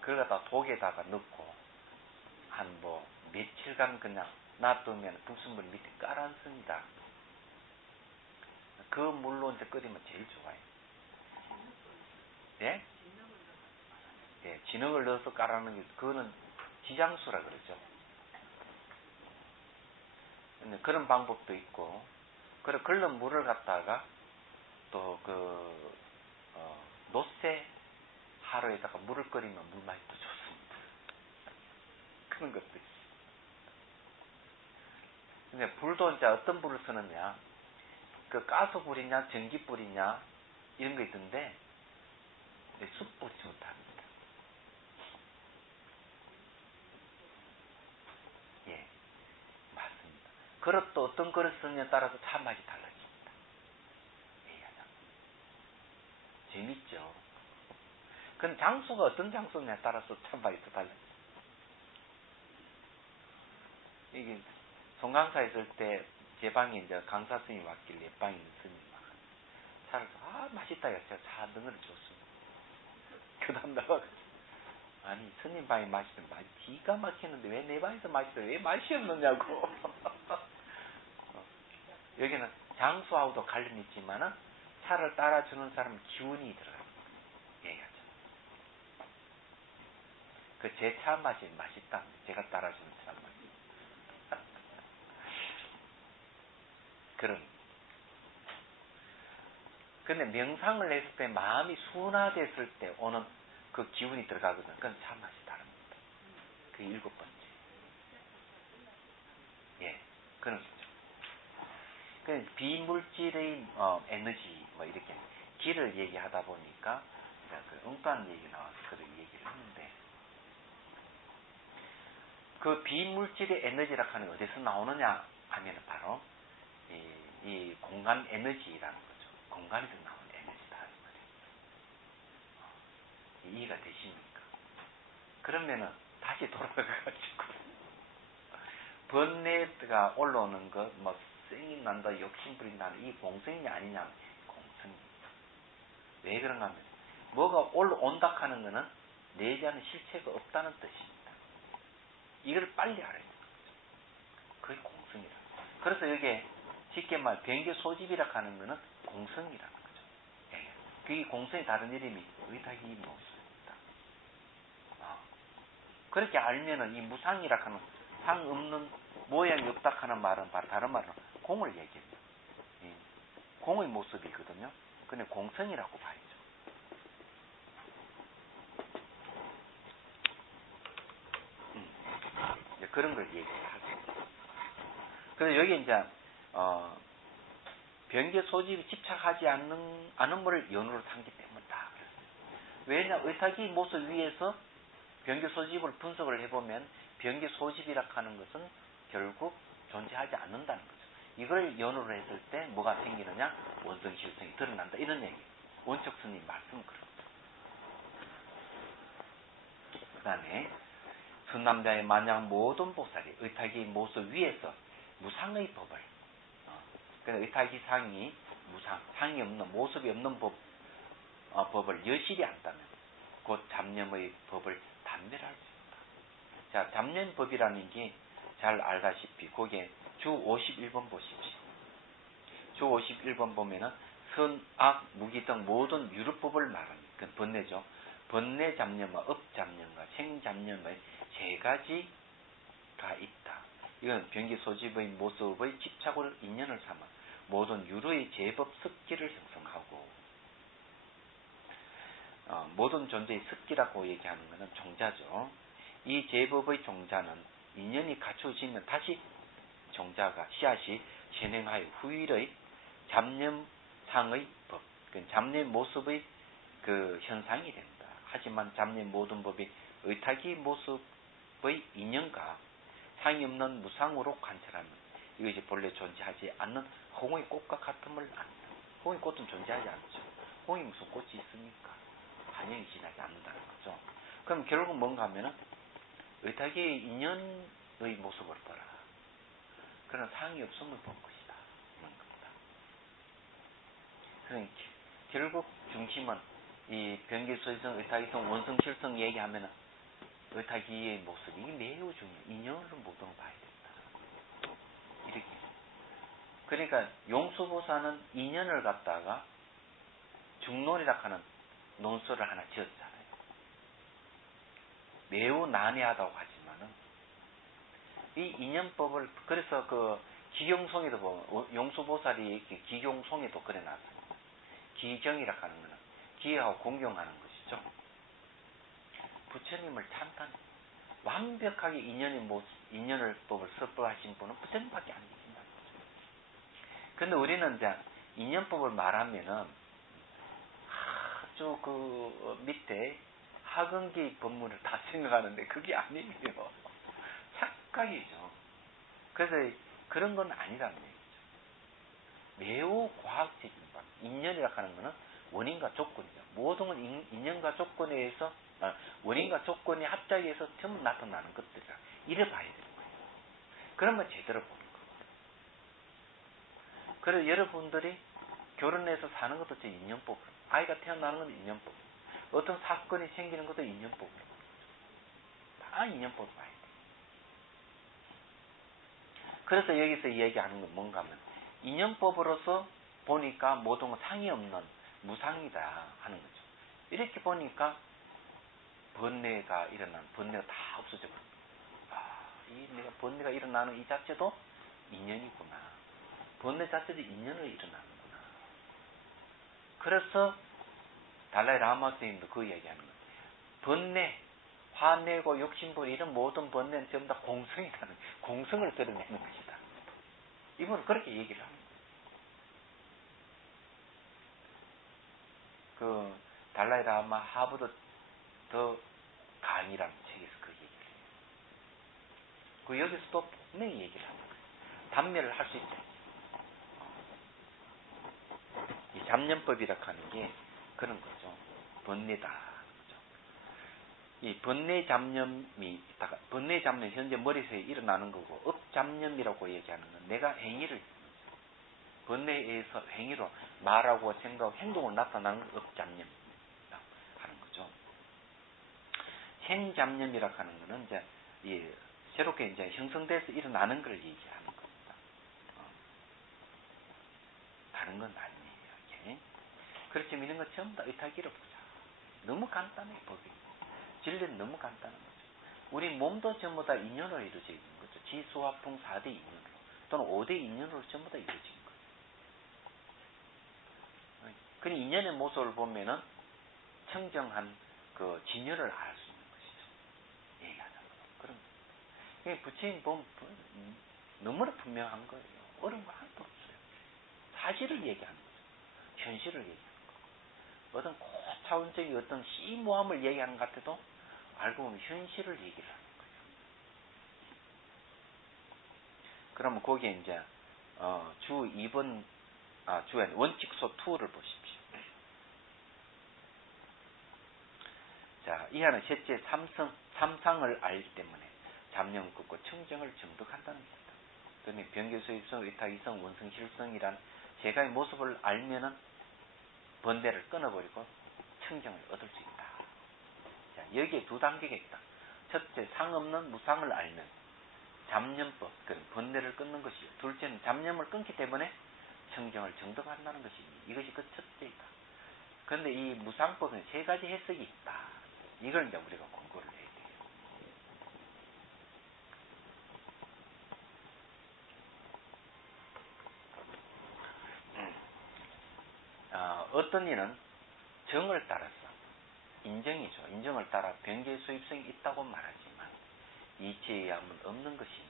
그걸 갖다 독에다가 넣고 한 며칠간 그냥 놔두면 불순물 밑에 깔아앉습니다. 그 물로 이제 끓이면 제일 좋아요. 예? 예, 진흙을 넣어서 깔아놓는 게 그거는 지장수라 그러죠. 근데 그런 방법도 있고, 그래 끓는 물을 갖다가 또 노쇠 하루에다가 물을 끓이면 물 맛이 또 좋습니다. 그런 것도 있어요. 근데 불도 이제 어떤 불을 쓰느냐, 가스불이냐, 전기불이냐, 이런 거 있던데, 숯불이 좋답니다. 예. 그릇도 어떤 그릇 쓰느냐에 따라서 차 맛이 달라집니다. 재밌죠? 근데 장소가 어떤 장소냐에 따라서 참 맛이 또 달라집니다. 이게 송강사 있을 때 제 방에 이제 강사 스님이 왔길래 방에 있는 스님이 막 차를 맛있다 해서 차 능을 줬습니다. 그 다음 나와가지고 아니 스님 방에 마시는 맛이 기가 막히는데 왜 내 방에서 마시더 왜 맛이 없느냐고. 여기는 장소하고도 관련이 있지만은 차를 따라주는 사람은 기운이 들어가요. 얘기하죠. 그 제 차 맛이 맛있다. 제가 따라주는 차 맛이. 그런. 근데 명상을 했을 때 마음이 순화됐을 때 오는 그 기운이 들어가거든. 그건 참 맛이 다릅니다. 그 7번째. 예, 그런 거죠. 그 비물질의 에너지 뭐 이렇게 기를 얘기하다 보니까 그 엉뚱한 얘기 나와서 그런 얘기를 하는데 그 비물질의 에너지라 하는 게 어디서 나오느냐 하면 바로 이 공간 에너지라는 거죠. 공간에서 나오는 에너지다. 이해가 되십니까? 그러면은 다시 돌아가가지고 번뇌가 올라오는 것, 뭐 생이 난다, 욕심 부린다는 이 공성이 아니냐? 공성입니다. 왜 그런가 하면 뭐가 올라온다 하는 것은 내재하는 실체가 없다는 뜻입니다. 이걸 빨리 알아야 돼요. 그게 공성이라. 그래서 여기에 쉽게 말 변개 소집이라 하는 것은 공성이라는 거죠. 예. 그게 공성의 다른 이름이 의탁이 모습입니다. 그렇게 알면은 이 무상이라 하는 상 없는 모양이 없다 하는 말은 바로 다른 말은 공을 얘기합니다. 예. 공의 모습이거든요. 근데 공성이라고 봐야죠. 그런 걸 얘기하죠. 그래서 여기 이제 변개 소집이 집착하지 않는 걸 연으로 삼기 때문이다. 왜냐 의탁이 모습 위에서 변개 소집을 분석을 해보면 변개 소집이라 하는 것은 결국 존재하지 않는다는 거죠. 이걸 연으로 했을 때 뭐가 생기느냐? 원성 실성이 드러난다. 이런 얘기. 원척 스님 말씀은 그렇습니다. 그 다음에 선남자의 만약 모든 보살이 의탁의 모습 위에서 무상의 법을 그래서 의탁이 상이 무상, 상이 없는 모습이 없는 법을 여실히 안다면 곧 잡념의 법을 단멸할 수 있다. 자, 잡념법이라는 게 잘 알다시피 거기에 주 51번 보십시오. 주 51번 보면은 선, 악, 무기 등 모든 유르법을 말합니다. 그건 번뇌죠. 번뇌 잡념과 업잡념과 생잡념의 세 가지가 있다. 이건 변기 소집의 모습의 집착을 인연을 삼아 모든 유로의 제법 습기를 형성하고 모든 존재의 습기라고 얘기하는 것은 종자죠. 이 제법의 종자는 인연이 갖춰지면 다시 종자가 씨앗이 진행하여 후일의 잡념상의 법, 잡념 모습의 그 현상이 된다. 하지만 잡념 모든 법이 의탁이 모습의 인연과 상이 없는 무상으로 관찰하면 이것이 본래 존재하지 않는 홍의 꽃과 같음을 안다. 홍의 꽃은 존재하지 않죠. 홍이 무슨 꽃이 있습니까? 반영이 지나지 않는다는 거죠. 그럼 결국 뭔가 하면은 의탁의 인연의 모습을 보라. 그런 상이 없음을 본 것이다. 이런 겁니다. 그러니까 결국 중심은 이 변기소이성, 의탁이성, 원성실성 얘기하면은 의탁이의 모습이 매우 중요해요. 인연을 모든 걸 봐야 된다. 이렇게. 그러니까 용수보사는 인연을 갖다가 중론이라 하는 논설을 하나 지었잖아요. 매우 난해하다고 하지만은 이 인연법을 그래서 그 기경송에도 보면 용수보살이 기경송에도 그래놨어요. 기경이라 하는 것은 기하고 공경하는 것이죠. 부처님을 참단 완벽하게 인연을 법을 섭법하신 분은 부처님밖에 안 계신다는 거죠. 근데 우리는 이제 인연법을 말하면은 아주 그 밑에 하근기 법문을 다 생각하는데 그게 아니에요. 착각이죠. 그래서 그런 건 아니라는 얘기죠. 매우 과학적인 것. 인연이라고 하는 것은 원인과 조건이죠. 모든 건 인연과 조건에 의해서, 원인과 조건이 합작해서 전부 나타나는 것들이라. 이래 봐야 되는 거예요. 그러면 제대로 보는 거거든요. 그래서 여러분들이 결혼해서 사는 것도 제 인연법으로, 아이가 태어나는 건 인연법, 어떤 사건이 생기는 것도 인연법으로, 다 인연법으로 봐야 돼요. 그래서 여기서 이야기하는 건 뭔가 하면, 인연법으로서 보니까 모든 건 상이 없는 무상이다 하는 거죠. 이렇게 보니까 번뇌가 번뇌가 다 없어져 버립니다. 이 내가 번뇌가 일어나는 이 자체도 인연이구나. 번뇌 자체도 인연으로 일어나는구나. 그래서 달라이 라마 스님도 그 이야기하는 거예요. 번뇌, 화내고 욕심부리 이런 모든 번뇌는 전부 다 공성이라는, 공성을 드러내는 것이다. 이분은 그렇게 얘기를 합니다. 그 달라이 라마 하버드 더 강이라는 책에서 그 얘기를 해요. 그 여기서도 분명히 얘기를 합니다. 단멸을 할 수 있다. 이 잡념법이라고 하는 게 그런 거죠. 번뇌다. 그죠? 이 번뇌 잡념이 있다가, 번뇌 잡념이 현재 머릿속에 일어나는 거고, 업잡념이라고 얘기하는 건 내가 행위를, 번뇌에 의해서 행위로 말하고 생각하고 행동으로 나타나는 걸 업잡념이라고 하는 거죠. 생잡념이라고 하는 거는 이제 새롭게 이제 형성돼서 일어나는 걸 얘기하는 겁니다. 다른 건 아니에요. 이게. 그렇지만 이런 거 전부 다 의탁기로 보자. 너무 간단해, 법이. 진리는 너무 간단한 거죠. 우리 몸도 전부 다 인연으로 이루어져 있는 거죠. 지수화풍 4대 인연으로, 또는 5대 인연으로 전부 다 이루어진 거예요. 그 인연의 모습을 보면은 청정한 그 진열을 알 수 있는 것이죠. 얘기하자면. 그런 거예요. 부처님 보면 너무나 분명한 거예요. 어려운 거 하나도 없어요. 사실을 얘기하는 거죠. 현실을 얘기하는 거예요. 어떤 고차원적인 어떤 심오함을 얘기하는 것 같아도 알고 보면 현실을 얘기를 하는 거예요. 그러면 거기에 이제 주 2번 주에 원칙소 2를 보십시오. 자, 이하는 셋째 삼상을 알기 때문에 잡념을 끊고 청정을 정득한다는 겁니다. 그러니 병교수입성, 의탁이성, 원성실성이란 세 가지 모습을 알면은 번뇌를 끊어버리고 청정을 얻을 수 있다. 자, 여기에 두 단계가 있다. 첫째, 상 없는 무상을 알면 잡념법, 그런 번뇌를 끊는 것이요. 둘째는 잡념을 끊기 때문에 청정을 정득한다는 것입니다. 이것이 그 첫째이다. 그런데 이 무상법은 세 가지 해석이 있다. 이걸 이제 우리가 공부를 해야 돼요. 어떤 이는 정을 따라서, 인정이죠. 인정을 따라 병계 수입성이 있다고 말하지만 이치에 의하면 없는 것이니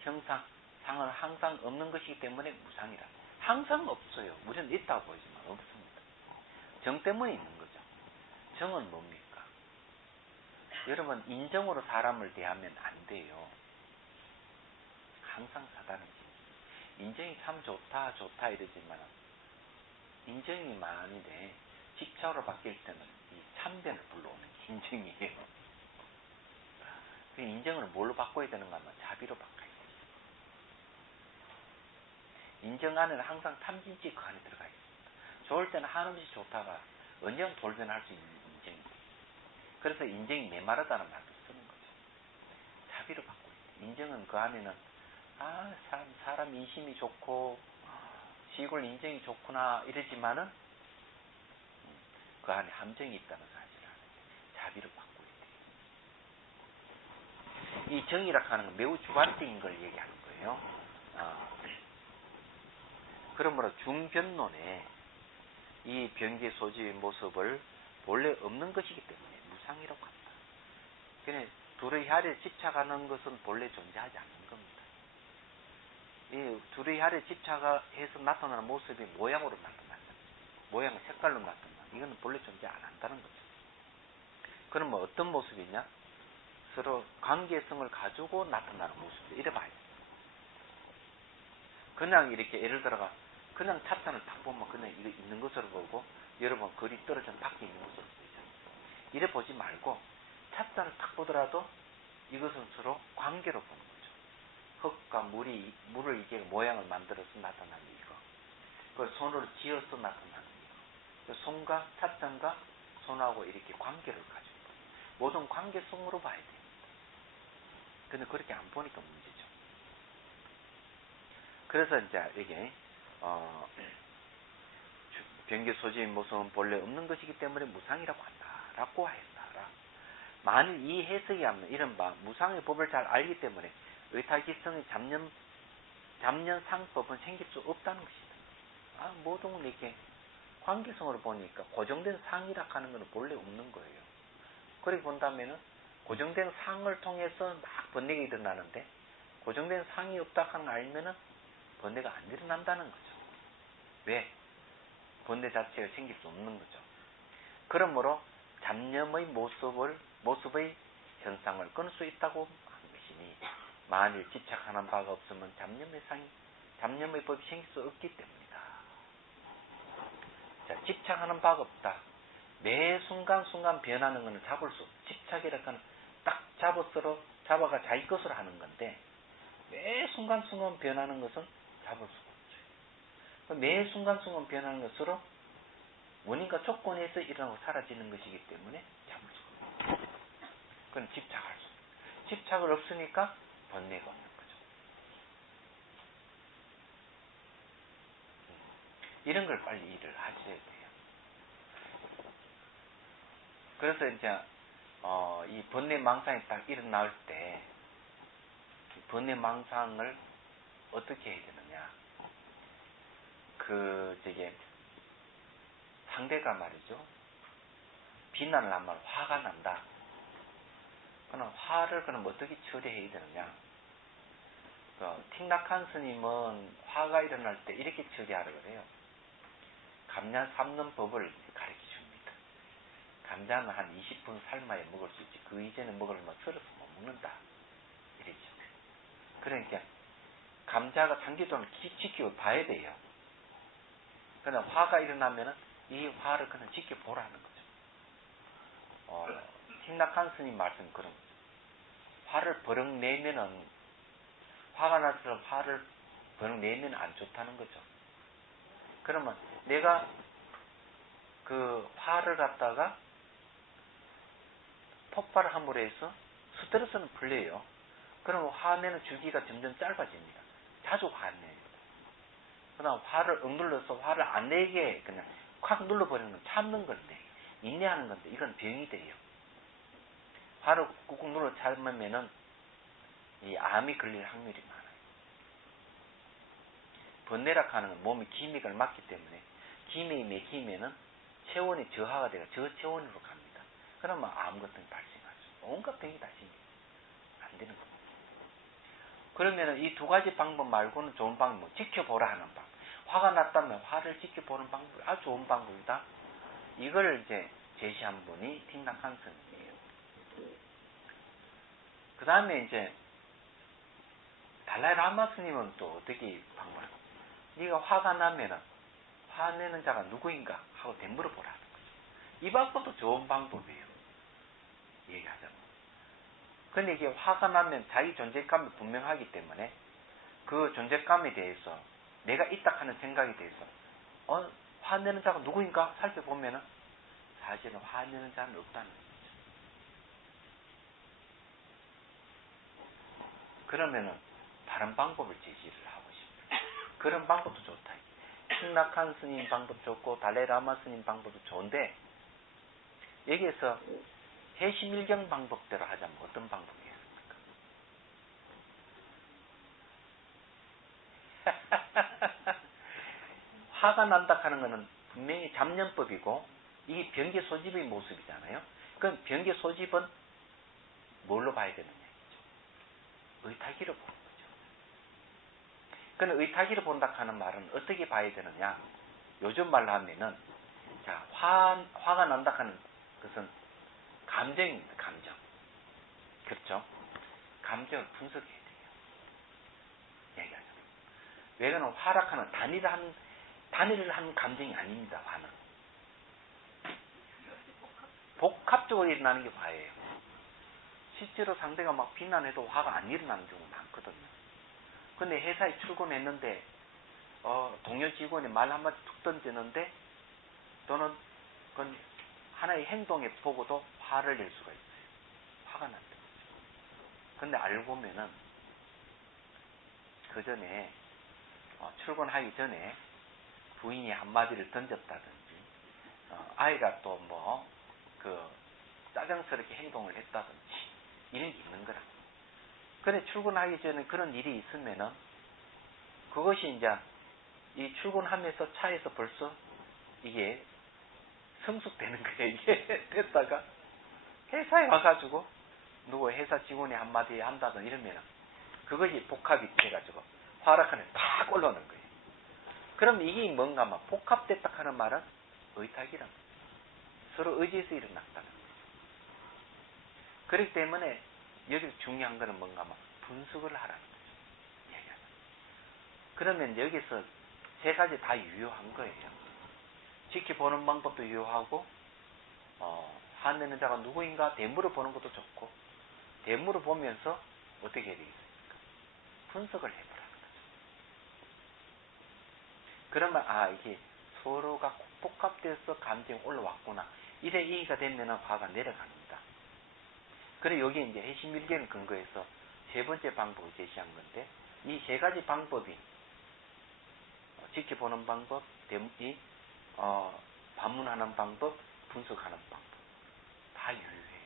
형상, 상은 항상 없는 것이기 때문에 무상이라. 항상 없어요. 우리는 있다고 보이지만 없습니다. 정 때문에 있는 거죠. 정은 뭡니까? 여러분, 인정으로 사람을 대하면 안 돼요. 항상 사단이지. 인정이 참 좋다 이러지만 인정이 만일에 직차로 바뀔 때는 이 참변을 불러오는 게 인정이에요. 그 인정을 뭘로 바꿔야 되는가 하면 자비로 바꿔야 돼요. 인정 안에는 항상 탐진치 그 안에 들어가 있습니다. 좋을 때는 한없이 좋다가 언제나 돌변할 수 있는 인정입니다. 그래서 인정이 메마르다는 말도 쓰는 거죠. 자비로 바꿔야 돼요. 인정은 그 안에는 사람 인심이 좋고 시골 인정이 좋구나 이러지만은 그 안에 함정이 있다는 사실을 자비로 바꿔야 돼요. 이 정이라고 하는 건 매우 주관적인 걸 얘기하는 거예요. 그러므로 중변론에 이 병계 소지의 모습을 본래 없는 것이기 때문에 무상이라고 합니다. 그냥 둘의 혈에 집착하는 것은 본래 존재하지 않는 겁니다. 이 둘의 혈에 집착해서 나타나는 모습이 모양으로 나타난다. 모양, 색깔로 나타난다. 이거는 본래 존재 안 한다는 거죠. 그러면 어떤 모습이냐? 서로 관계성을 가지고 나타나는 모습을 이래 봐야 돼요. 그냥 이렇게 예를 들어가 그냥 찻잔을 딱 보면 그냥 이거 있는 것으로 보고 여러분 거리 떨어진 밖에 있는 것으로 보이죠. 이래 보지 말고 찻잔을 딱 보더라도 이것은 서로 관계로 보는 거죠. 흙과 물을 이게 모양을 만들어서 나타나는 이거. 그 손으로 쥐어서 나타나는 이거. 손과 찻잔과 손하고 이렇게 관계를 가지고 모든 관계성으로 봐야 됩니다. 근데 그렇게 안 보니까 문제죠. 그래서 이제 이게 변개 소지의 모습은 본래 없는 것이기 때문에 무상이라고 한다라고 했다라. 만일 이 해석이 하면 이른바 무상의 법을 잘 알기 때문에 의타기성의 잡년상법은 생길 수 없다는 것이다. 모든 이렇게 관계성으로 보니까 고정된 상이라 하는 것은 본래 없는 거예요. 그렇게 본다면은 고정된 상을 통해서 막 번뇌가 일어나는데 고정된 상이 없다 하는 걸 알면은 번뇌가 안 일어난다는 거죠. 왜? 번뇌 자체가 생길 수 없는 거죠. 그러므로 잡념의 모습의 현상을 끊을 수 있다고 하는 것이니 만일 집착하는 바가 없으면 잡념의 법이 생길 수 없기 때문이다. 자, 집착하는 바가 없다. 매 순간순간 변하는 것은 집착이라고 하는 딱 잡아가 자기 것으로 하는 건데 매 순간순간 변하는 것은 잡을 수가 없어요. 매 순간순간 변하는 것으로 원인과 조건에서 일어나고 사라지는 것이기 때문에 잡을 수가 없어요. 그건 집착할 수 없어요. 집착을 없으니까 번뇌가 없는 거죠. 이런 걸 빨리 일을 하셔야 돼요. 그래서 이제 이 번뇌 망상이 딱 일어날 때 번뇌 망상을 어떻게 해야 되느냐? 상대가 말이죠. 비난을 하면 화가 난다. 그럼 화를 그럼 어떻게 처리해야 되느냐? 틱낙한 스님은 화가 일어날 때 이렇게 처리하라 그래요. 감자 삶는 법을 가르쳐 줍니다. 감자는 한 20분 삶아야 먹을 수 있지. 그 이전에 먹으려면 썰어서 못 먹는다. 이러죠. 그러니까 감자가 상기도는 지키고 봐야 돼요. 그냥 화가 일어나면은 이 화를 그냥 지켜보라는 거죠. 틱낙한 스님 말씀 그런 거죠. 화를 버럭 내면은 화가 나서 화를 버럭 내면 안 좋다는 거죠. 그러면 내가 그 화를 갖다가 폭발을 함으로 해서 스트레스는 풀려요. 그러면 화내는 주기가 점점 짧아집니다. 자주 화내요. 그다음 화를 억눌러서 화를 안 내게 그냥 콱 눌러버리는 건 참는 건데 인내하는 건데 이건 병이 돼요. 화를 꾹꾹 눌러 참으면은 이 암이 걸릴 확률이 많아요. 번뇌락 하는 건 몸이 기믹을 막기 때문에 기믹이 맥히면은 체온이 저하가 되고 저체온으로 갑니다. 그러면 암 같은 게 발생하죠. 온갖 병이 다 생겨요. 안 되는 겁니다. 그러면은 이 두 가지 방법 말고는 좋은 방법, 지켜보라 하는 방법. 화가 났다면 화를 지켜보는 방법이 아주 좋은 방법이다. 이걸 이제 제시한 분이 틱낙한 스님이에요. 그 다음에 이제 달라이 라마 스님은 또 어떻게 방법을 합니까? 네가 화가 나면은 화내는 자가 누구인가 하고 되물어보라는 거죠. 이 방법도 좋은 방법이에요. 얘기하자면. 근데 이게 화가 나면 자기 존재감이 분명하기 때문에 그 존재감에 대해서 내가 있다 하는 생각에 대해서 화내는 자가 누구인가 살펴보면은 사실은 화내는 자는 없다는 거죠. 그러면은 다른 방법을 제시를 하고 싶어요. 그런 방법도 좋다. 틱낙한 스님 방법 좋고 달라이라마 스님 방법도 좋은데 여기에서 해심일경 방법대로 하자면 어떤 방법이겠습니까? 화가 난다 하는 것은 분명히 잡념법이고 이게 변개 소집의 모습이잖아요. 그럼 변개 소집은 뭘로 봐야 되느냐? 의타기로 보는 거죠. 그럼 의타기로 본다 하는 말은 어떻게 봐야 되느냐? 요즘 말로 하면은 자, 화가 난다 하는 것은 감정입니다. 감정. 그렇죠? 감정을 분석해야 돼요. 얘기하죠. 외가는 화락하는 단일을 한 감정이 아닙니다. 화는 복합적으로 일어나는 게 화예요. 실제로 상대가 막 비난해도 화가 안 일어나는 경우가 많거든요. 근데 회사에 출근했는데 동료 직원이 말 한마디 툭 던지는데 또는 그건 하나의 행동에 보고도 화를 낼 수가 있어요. 화가 난다. 근데 알고 보면은 그 전에 출근하기 전에 부인이 한마디를 던졌다든지 아이가 또 뭐 짜증스럽게 행동을 했다든지 이런 게 있는 거라. 근데 출근하기 전에 그런 일이 있으면은 그것이 이제 이 출근하면서 차에서 벌써 이게 성숙되는 거예요. 이게 됐다가 회사에 와가지고 누구 회사 직원이 한마디 한다든 이러면은 그것이 복합이 돼가지고 화락하는 팍 올라오는 거예요. 그럼 이게 뭔가 막 복합됐다 하는 말은 의탁이란 서로 의지에서 일어났다는 거예요. 그렇기 때문에 여기서 중요한 거는 뭔가 막 분석을 하라는 거죠. 그러면 여기서 세 가지 다 유효한 거예요. 지켜보는 방법도 유효하고 화내는 자가 누구인가 대물어 보는 것도 좋고 대물어 보면서 어떻게 해야 되겠습니까? 분석을 해보라는 거죠. 그러면 이게 서로가 복합돼서 감정이 올라왔구나. 이래 이해가 되면 화가 내려갑니다. 그래 여기 이제 해심일견 근거해서 세 번째 방법을 제시한 건데 이 세 가지 방법이 지켜보는 방법, 반문하는 방법, 분석하는 방법 다 유효해요.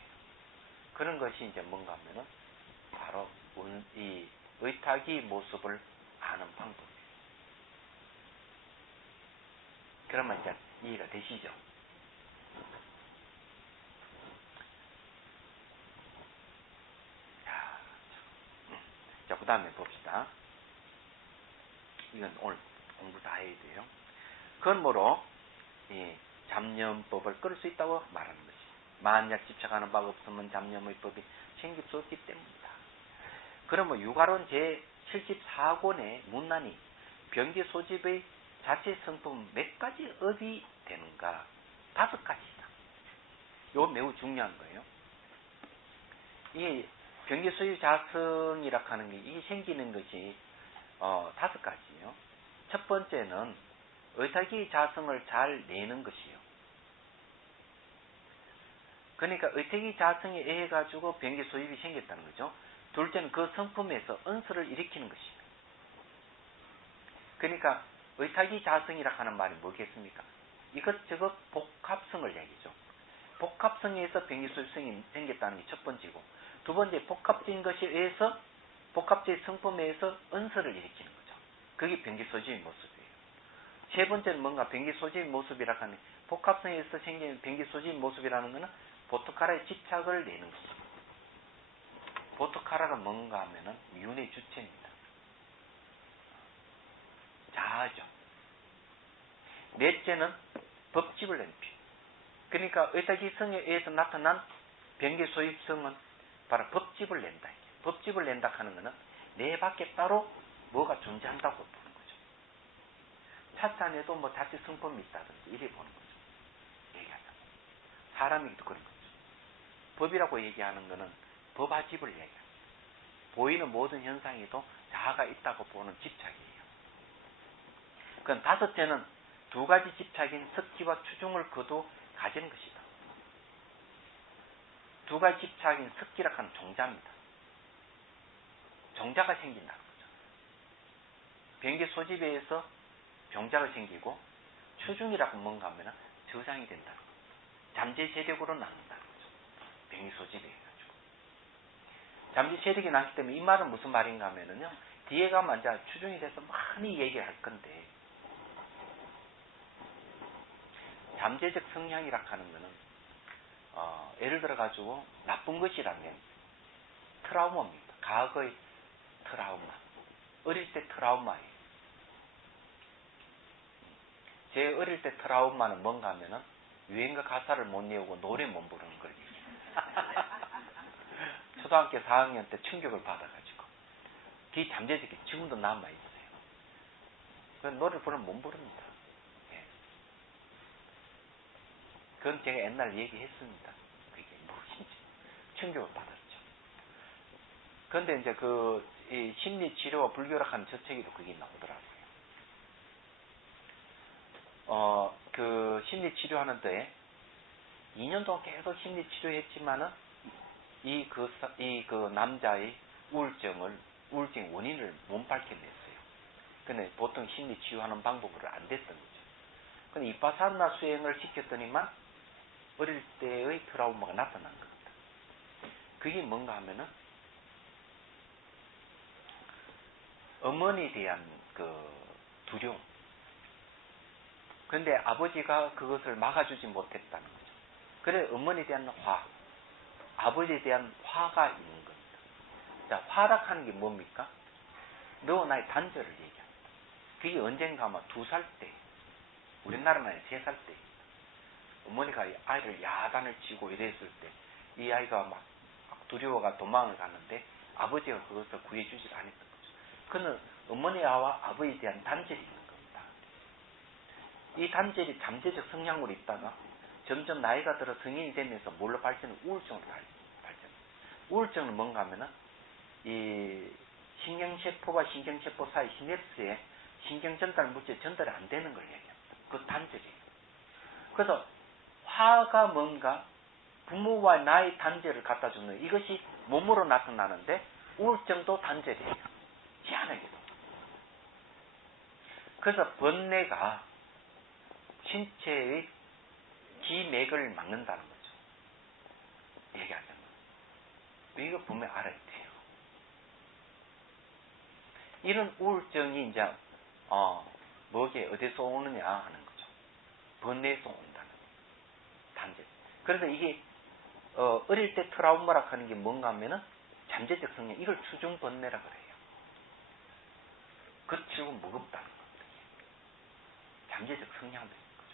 그런 것이 이제 뭔가 하면은 바로 이 의탁의 모습을 아는 방법이에요. 그러면 이제 이해가 되시죠? 자, 그 다음에 봅시다. 이건 오늘 공부 다 해야 돼요. 그러므로 잡념법을 끌 수 있다고 말하는 것이 만약 집착하는 바가 없으면 잡념의 법이 생길 수 없기 때문이다. 그러면 유가론 제74권의 문난이 병기 소집의 자체 성품 몇 가지 업이 되는가? 5가지다. 이거 매우 중요한 거예요. 이게 병기 소집 자성이라 하는 게 이게 생기는 것이 5가지요. 첫 번째는 의탁의 자성을 잘 내는 것이요. 그러니까 의탁의 자성에 의해 가지고 병기 소집이 생겼다는 거죠. 둘째는 그 성품에서 은서를 일으키는 것입니다. 그러니까 의탁의 자성이라 하는 말이 뭐겠습니까? 이것저것 복합성을 얘기죠. 복합성에서 병기 소집성이 생겼다는 게 첫 번째고, 두 번째 복합적인 것에 의해서 복합적인 성품에 의해서 은서를 일으키는 거죠. 그게 병기 소집의 모습이에요. 세 번째는 뭔가 병기 소집의 모습이라 하는 복합성에서 생기는 병기 소집의 모습이라는 것은 보토카라의 집착을 내는 것입니다. 보토카라가 뭔가 하면은 윤의 주체입니다. 자아죠. 넷째는 법집을 낸 피. 그러니까 의탁의성에 의해서 나타난 병기 소입성은 바로 법집을 낸다. 법집을 낸다 하는 것은 내 밖에 따로 뭐가 존재한다고 보는 거죠. 차찬에도 뭐 자체 성품이 있다든지 이래 보는 거죠. 얘기하자. 사람이기도 그런 거죠. 법이라고 얘기하는 것은 법화집을 얘기합니다. 보이는 모든 현상에도 자아가 있다고 보는 집착이에요. 그건 다섯째는 두 가지 집착인 석기와 추중을 거두 가지는 것이다. 두 가지 집착인 석기라 하는 종자입니다. 종자가 생긴다는 거죠. 병기 소집에 의해서 병자가 생기고 추중이라고 뭔가 하면 저장이 된다는 거죠. 잠재 세력으로 나눈다는 거죠. 병기 소집에 해가지고. 잠재 세력이 나기 때문에 이 말은 무슨 말인가 하면은요, 뒤에 가면 이제 추중이 돼서 많이 얘기를 할 건데, 잠재적 성향이라 하는 거는 예를 들어 가지고 나쁜 것이라면 트라우마입니다. 과거의 트라우마, 어릴 때 트라우마예요. 제 어릴 때 트라우마는 뭔가 하면은 유행가 가사를 못 외우고 노래 못 부르는 걸 얘기해요. 초등학교 4학년 때 충격을 받아가지고 그게 잠재적인 지금도 남아있어요. 노래 부르면 못 부릅니다. 예. 그건 제가 옛날 얘기했습니다. 그게 무엇인지 충격을 받았죠. 그런데 이제 이 심리치료와 불교락하는 저 책에도 그게 나오더라고요. 그 심리치료하는데 2년 동안 계속 심리치료했지만은 그 남자의 우울증 원인을 못 밝혀냈어요. 근데 보통 심리치유하는 방법으로 안 됐던 거죠. 근데 이파사나 수행을 시켰더니만 어릴 때의 트라우마가 나타난 겁니다. 그게 뭔가 하면은 어머니에 대한 두려움. 그런데 아버지가 그것을 막아주지 못했다는 거죠. 그래 어머니에 대한 아버지에 대한 화가 있는 겁니다. 자, 화락하는 게 뭡니까? 너와 나의 단절을 얘기합니다. 그게 언젠가 아마 2살 때, 우리나라는 3살 때, 어머니가 아이를 야단을 치고 이랬을 때, 이 아이가 막 두려워가 도망을 가는데, 아버지가 그것을 구해주지 않았던 거죠. 그는 어머니와 아버지에 대한 단절이 있는 겁니다. 이 단절이 잠재적 성향으로 있다가, 점점 나이가 들어 성인이 되면서 뭘로 발전을 우울증으로 발전. 우울증은 뭔가 하면은, 이 신경세포와 신경세포 사이 시냅스에 신경전달 물질이 전달이 안 되는 걸 얘기합니다. 그 단절이에요. 그래서 화가 뭔가 부모와 나의 단절을 갖다 주는 이것이 몸으로 나타나는데 우울증도 단절이에요. 희한하게도. 그래서 번뇌가 신체의 기맥을 막는다는 거죠. 얘기하자면. 이거 분명히 알아야 돼요. 이런 우울증이 이제 뭐게 어디서 오느냐 하는 거죠. 번뇌에서 온다는 단절. 그래서 이게 어릴 때 트라우마라 하는 게 뭔가 하면은 잠재적 성향, 이걸 추중 번뇌라 그래요. 거칠고 무겁다는 겁니다. 잠재적 성향도 있는 거죠.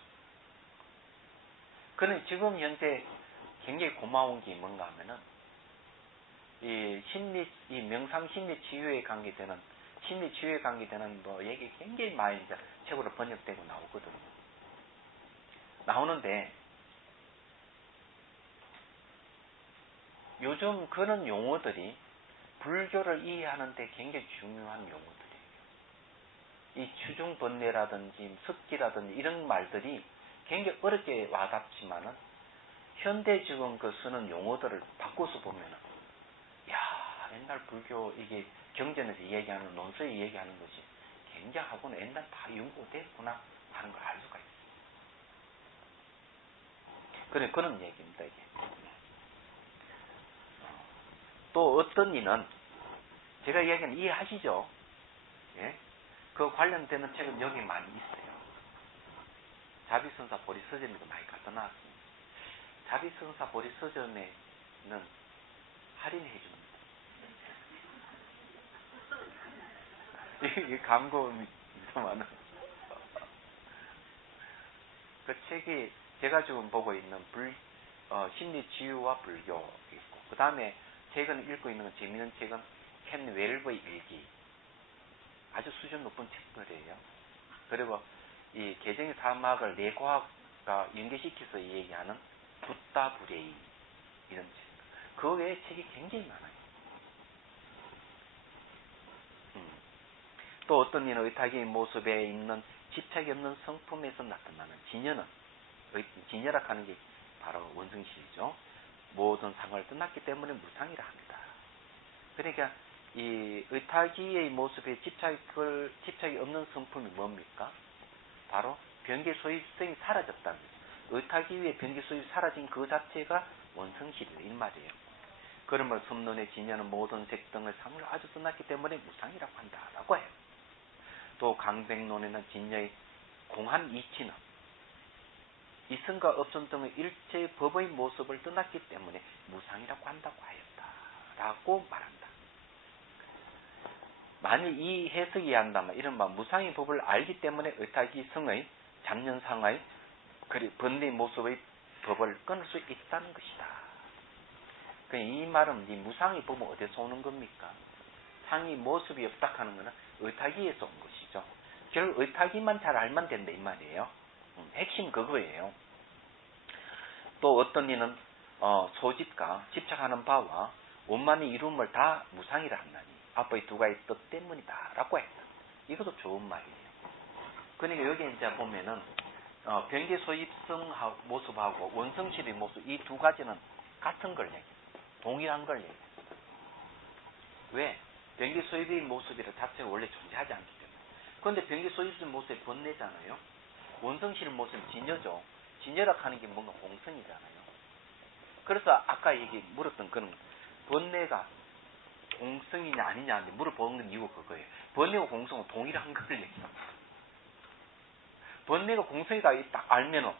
그는 지금 현재 굉장히 고마운 게 뭔가 하면은 이 명상 심리 치유에 관계되는 뭐 얘기 굉장히 많이 이제 책으로 번역되고 나오거든요. 나오는데 요즘 그런 용어들이 불교를 이해하는데 굉장히 중요한 용어들이에요. 이 추중번뇌라든지 습기라든지 이런 말들이 굉장히 어렵게 와닿지만은 현대 지금 쓰는 용어들을 바꿔서 보면은 옛날 불교 이게 경전에서 얘기하는 논서에 얘기하는 것이 굉장하고는 옛날 다 연구됐구나 하는 걸 알 수가 있어요. 그런 얘기입니다, 이게. 또 어떤 이는 제가 이야기하는 이해하시죠? 예? 그 관련되는 책은 여기 많이 있어요. 자비선사 보리서전에도 많이 갖다 놨습니다. 자비선사 보리서전에는 할인해 줍니다. 이 광고는 많은. 그 책이 제가 지금 보고 있는 심리치유와 불교 있고, 그 다음에 최근에 읽고 있는 건 재미있는 책은 켄 웰브의 일기. 아주 수준 높은 책들이에요. 그리고 이 개정의 사막을 뇌과학과 연계시켜서 얘기하는 붓다 부레이 이런 책. 그 외에 책이 굉장히 많아요. 또 어떤 이는 의탁의 모습에 있는 집착이 없는 성품에서 나타나는 진여라 하는 게 바로 원성실이죠. 모든 상을 떠났기 때문에 무상이라 합니다. 그러니까 이 의탁의 모습에 집착이 없는 성품이 뭡니까? 바로 변계 소유성이 사라졌다는 거죠. 의탁의 변계 소유 사라진 그 자체가 원성실이다 이 말이에요. 그러므로 숨론의 진여는 모든 색 등의 상을 아주 떠났기 때문에 무상이라고 한다라고 해요. 또 강백론에는 진여의 공한 이치는 이성과 업성 등의 일체의 법의 모습을 떠났기 때문에 무상이라고 한다고 하였다라고 말한다. 만일 이 해석이 한다면 이른바 무상의 법을 알기 때문에 의탁이 성의 잡념상의 번뇌 모습의 법을 끊을 수 있다는 것이다. 이 말은 이 무상의 법은 어디서 오는 겁니까? 상의 모습이 없다 하는 것은 의탁이에서 온 것이죠. 결국 의탁이만 잘 알면 된다 이 말이에요. 핵심 그거예요. 또 어떤 이는 소집과 집착하는 바와 원만히 이룸을 다 무상이라 한다니 아빠의 두 가지 뜻 때문이다 라고 했다. 이것도 좋은 말이에요. 그러니까 여기 이제 보면은 변계 소입성 모습하고 원성실의 모습 이 두 가지는 같은 걸 얘기해요. 동일한 걸 얘기해요. 왜? 변계 소입의 모습이라 자체가 원래 존재하지 않기 때문에. 그런데 변계 소입성 모습이 번뇌잖아요. 원성실 모습은 진여죠. 진여라 하는 게 뭔가 공성이잖아요. 그래서 아까 물었던 그런 번뇌가 공성이냐 아니냐 하는데 물어보는 이유가 그거예요. 번뇌와 공성은 동일한 걸 얘기해요. 번뇌가 공성이다 딱 알면은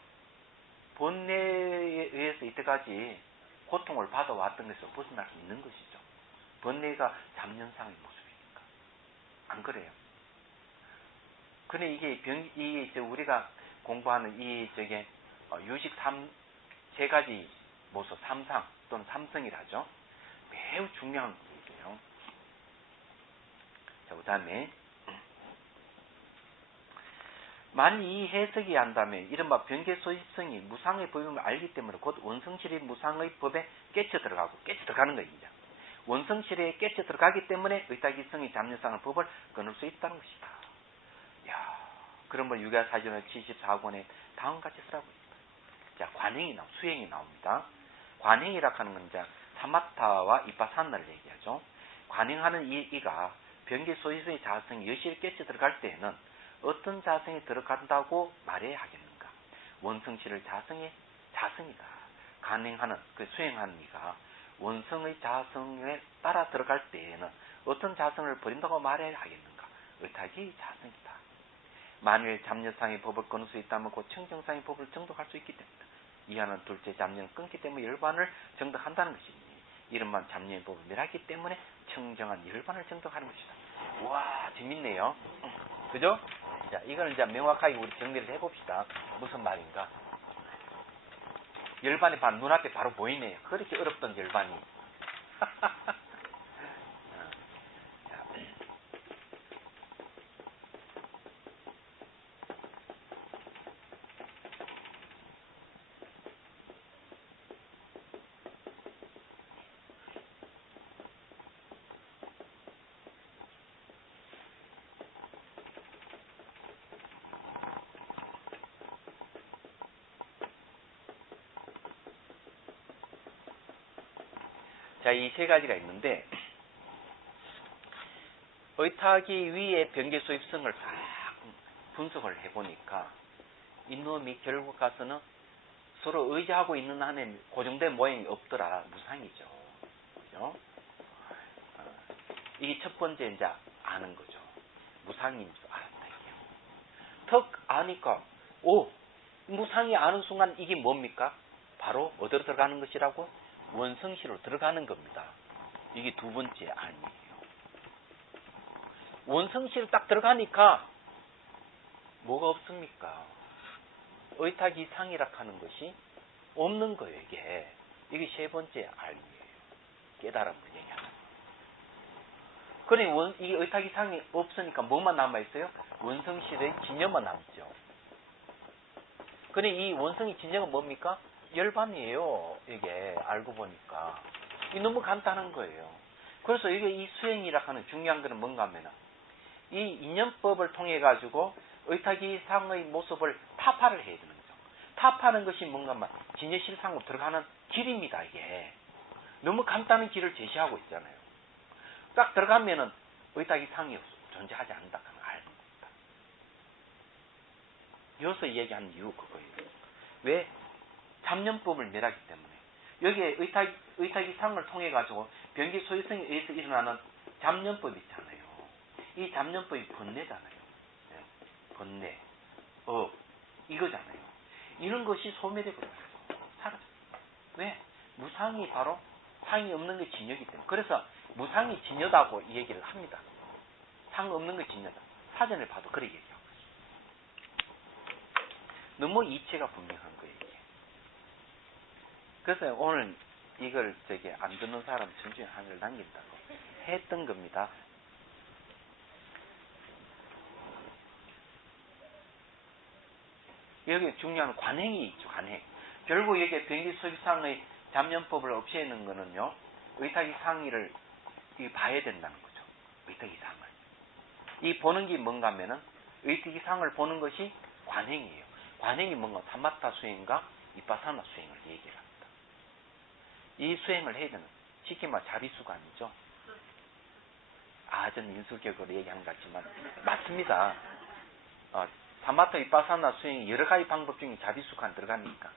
번뇌에 의해서 이때까지 고통을 받아왔던 것에서 벗어날 수 있는 것이죠. 번뇌가 잡념상의 모습이니까. 안 그래요? 근데 이게 이제 우리가 공부하는 유식 세 가지 모습, 삼상 또는 삼성이라죠. 매우 중요한 얘기예요. 자, 그 다음에 만일 이 해석이 한다면 이른바 변계 소입성이 무상의 법임을 알기 때문에 곧 원성실이 무상의 법에 깨쳐 들어가는 거입니다. 원성실에 깨쳐 들어가기 때문에 의탁이성이 잡념상의 법을 끊을 수 있다는 것이다. 이야, 그러면 유가사전의 74권에 다음 같이 쓰라고 있다. 자, 수행이 나옵니다. 관행이라 하는 건 이제 사마타와 이파산나를 얘기하죠. 관행하는 이가 변계 소입성의 자성이 여실히 깨쳐 들어갈 때에는 어떤 자성이 들어간다고 말해야 하겠는가? 원성실을 자성이다. 관행하는 수행하는 이가 원성의 자성에 따라 들어갈 때에는 어떤 자성을 버린다고 말해야 하겠는가? 의탁이 자성이다. 만일 잡념상의 법을 끊을 수 있다면 곧 청정상의 법을 정독할 수 있기 때문이다. 이하는 둘째 잡념을 끊기 때문에 열반을 정독한다는 것이니 이른만 잡념의 법을 멸하기 때문에 청정한 열반을 정독하는 것이다. 와, 재밌네요. 그죠? 자, 이걸 이제 명확하게 우리 정리를 해봅시다. 무슨 말인가? 열반의 반 눈앞에 바로 보이네요. 그렇게 어렵던 열반이. 자, 이 세 가지가 있는데 의탁이 위에 변계 소입성을 싹 분석을 해보니까 이놈이 결국 가서는 서로 의지하고 있는 한에 고정된 모양이 없더라. 무상이죠. 그죠? 이게 첫 번째 이제 아는 거죠. 무상인 줄 알았다. 턱 아니까 무상이 아는 순간 이게 뭡니까? 바로 어디로 들어가는 것이라고? 원성시로 들어가는 겁니다. 이게 두 번째 아니에요. 원성시로 딱 들어가니까 뭐가 없습니까? 의탁이상이라 하는 것이 없는 거예요. 이게 세 번째 알이에요. 깨달음을 얘기하는 거예요. 그러니 이 의탁이상이 없으니까 뭐만 남아있어요? 원성실의 진여만 남죠. 그러니 이 원성의 진여가 뭡니까? 열반이에요. 이게 알고 보니까 이 너무 간단한 거예요. 그래서 이 수행이라 하는 중요한 것은 뭔가 하면 이 인연법을 통해 가지고 의탁이상의 모습을 타파를 해야 되는 거죠. 타파하는 것이 뭔가 하면 진여실상으로 들어가는 길입니다. 이게 너무 간단한 길을 제시하고 있잖아요. 딱 들어가면은 의탁이상이 존재하지 않는다 하는 걸 알는 겁니다. 여기서 얘기하는 이유 그거예요. 왜? 잡념법을 멸하기 때문에. 여기에 의탁이상을 통해 가지고 변계 소유성에 의해서 일어나는 잡념법 있잖아요. 이 잡념법이 번뇌잖아요. 네. 번뇌, 이거잖아요. 이런 것이 소멸해버려요. 사라져요. 왜? 무상이 바로 상이 없는 게 진여이기 때문에. 그래서 무상이 진여다고 이 얘기를 합니다. 상 없는 게 진여다. 사전을 봐도 그렇게 얘기하고 있어요. 너무 이치가 분명한 거예요. 그래서 오늘 이걸 안 듣는 사람 전주에 하늘 남긴다고 했던 겁니다. 여기 중요한 관행이 있죠, 관행. 결국 여기 변기소지상의 잡념법을 없애는 거는요, 의탁이 상의를 봐야 된다는 거죠. 의탁이 상을. 이 보는 게 뭔가 하면은, 의탁이 상을 보는 것이 관행이에요. 관행이 뭔가 사마타 수행과 이빠사나 수행을 얘기를 합니다. 이 수행을 해야 되는, 쉽게 말해 자비수관이죠. 전 인수격으로 얘기하는 것 같지만, 맞습니다. 사마타 이빠사나 수행이 여러 가지 방법 중에 자비수관 들어가니까.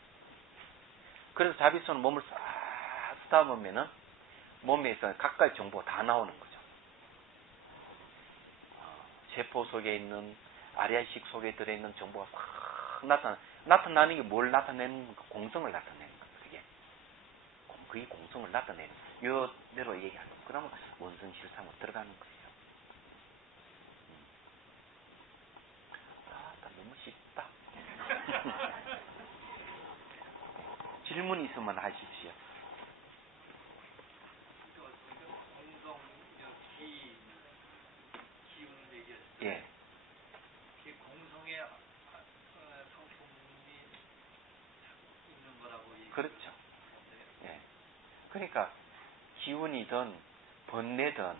그래서 자비수는 몸을 싹 쓰다 보면은 몸에서 각가지 정보가 다 나오는 거죠. 세포 속에 있는 아리아식 속에 들어있는 정보가 싹 나타나는 게 뭘 나타내는 거? 공성을 나타내는 거예요. 그게 그게 공성을 나타내는 요대로 얘기하는 거예요. 그러면 원성실상으로 들어가는 거예요. 너무 쉽다. 질문 있으면 하십시오. 예. 공성의 상품이 있는 거라고 얘기해요. 그렇죠. 예. 그러니까 기운이든 번뇌든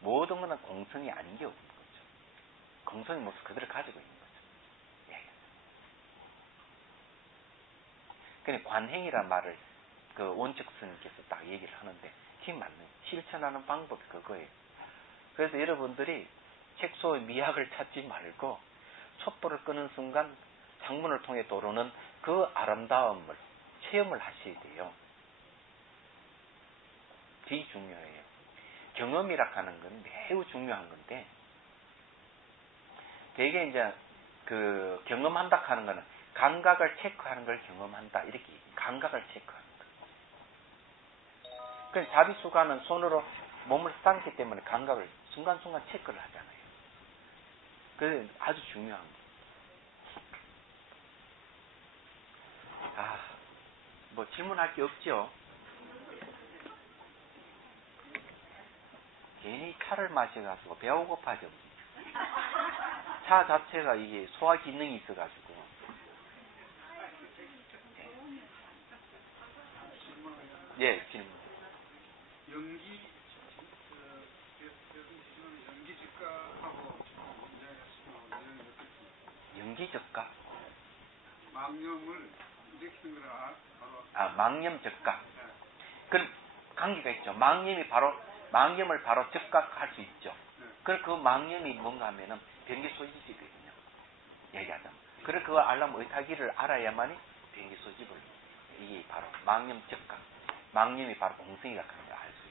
모든 것은 공성이 아닌 게 없는 거죠. 공성의 모습 그대로 가지고 있는 거죠. 예. 그러니까 관행이란 말을 그 원측스님께서 딱 얘기를 하는데 그게 맞는 실천하는 방법이 그거예요. 그래서 여러분들이 책소의 미학을 찾지 말고 촛불을 끄는 순간 창문을 통해 들어오는 그 아름다움을 체험을 하셔야 돼요. 되게 중요해요. 경험이라 하는 건 매우 중요한 건데, 되게 이제 그 경험한다 하는 거는 감각을 체크하는 걸 경험한다, 이렇게 감각을 체크하는 거예요. 그래서 자비수가는 손으로 몸을 쌓기 때문에 감각을 순간순간 체크를 하잖아요. 그래서 아주 중요한 거예요. 뭐 질문할 게 없죠? 괜히 차를 마셔가지고 배가 고파져. 차 자체가 이게 소화 기능이 있어가지고. 예, 질문. 연기적가? 망념을 일으키는 거라. 망념적가. 그럼 관계가 있죠. 망념을 바로 적각할 수 있죠. 그럼 그 망념이 뭔가 하면은 변기소집이거든요. 얘기하자면. 그래서 그걸 알려면 의타기를 알아야만이 변기소집을, 이게 바로 망념 적각. 망념이 바로 공성이라고 하는 걸 알 수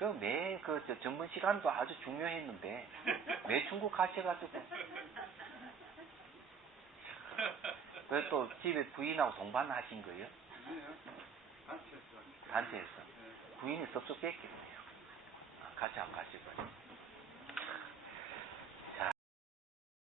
있어요. 전문 시간도 아주 중요했는데, 매 중국 가셔가지고. 그래서 또 집에 부인하고 동반하신 거예요? 단체에서. 부인이 섭섭했겠네요. 같이 안 가시고.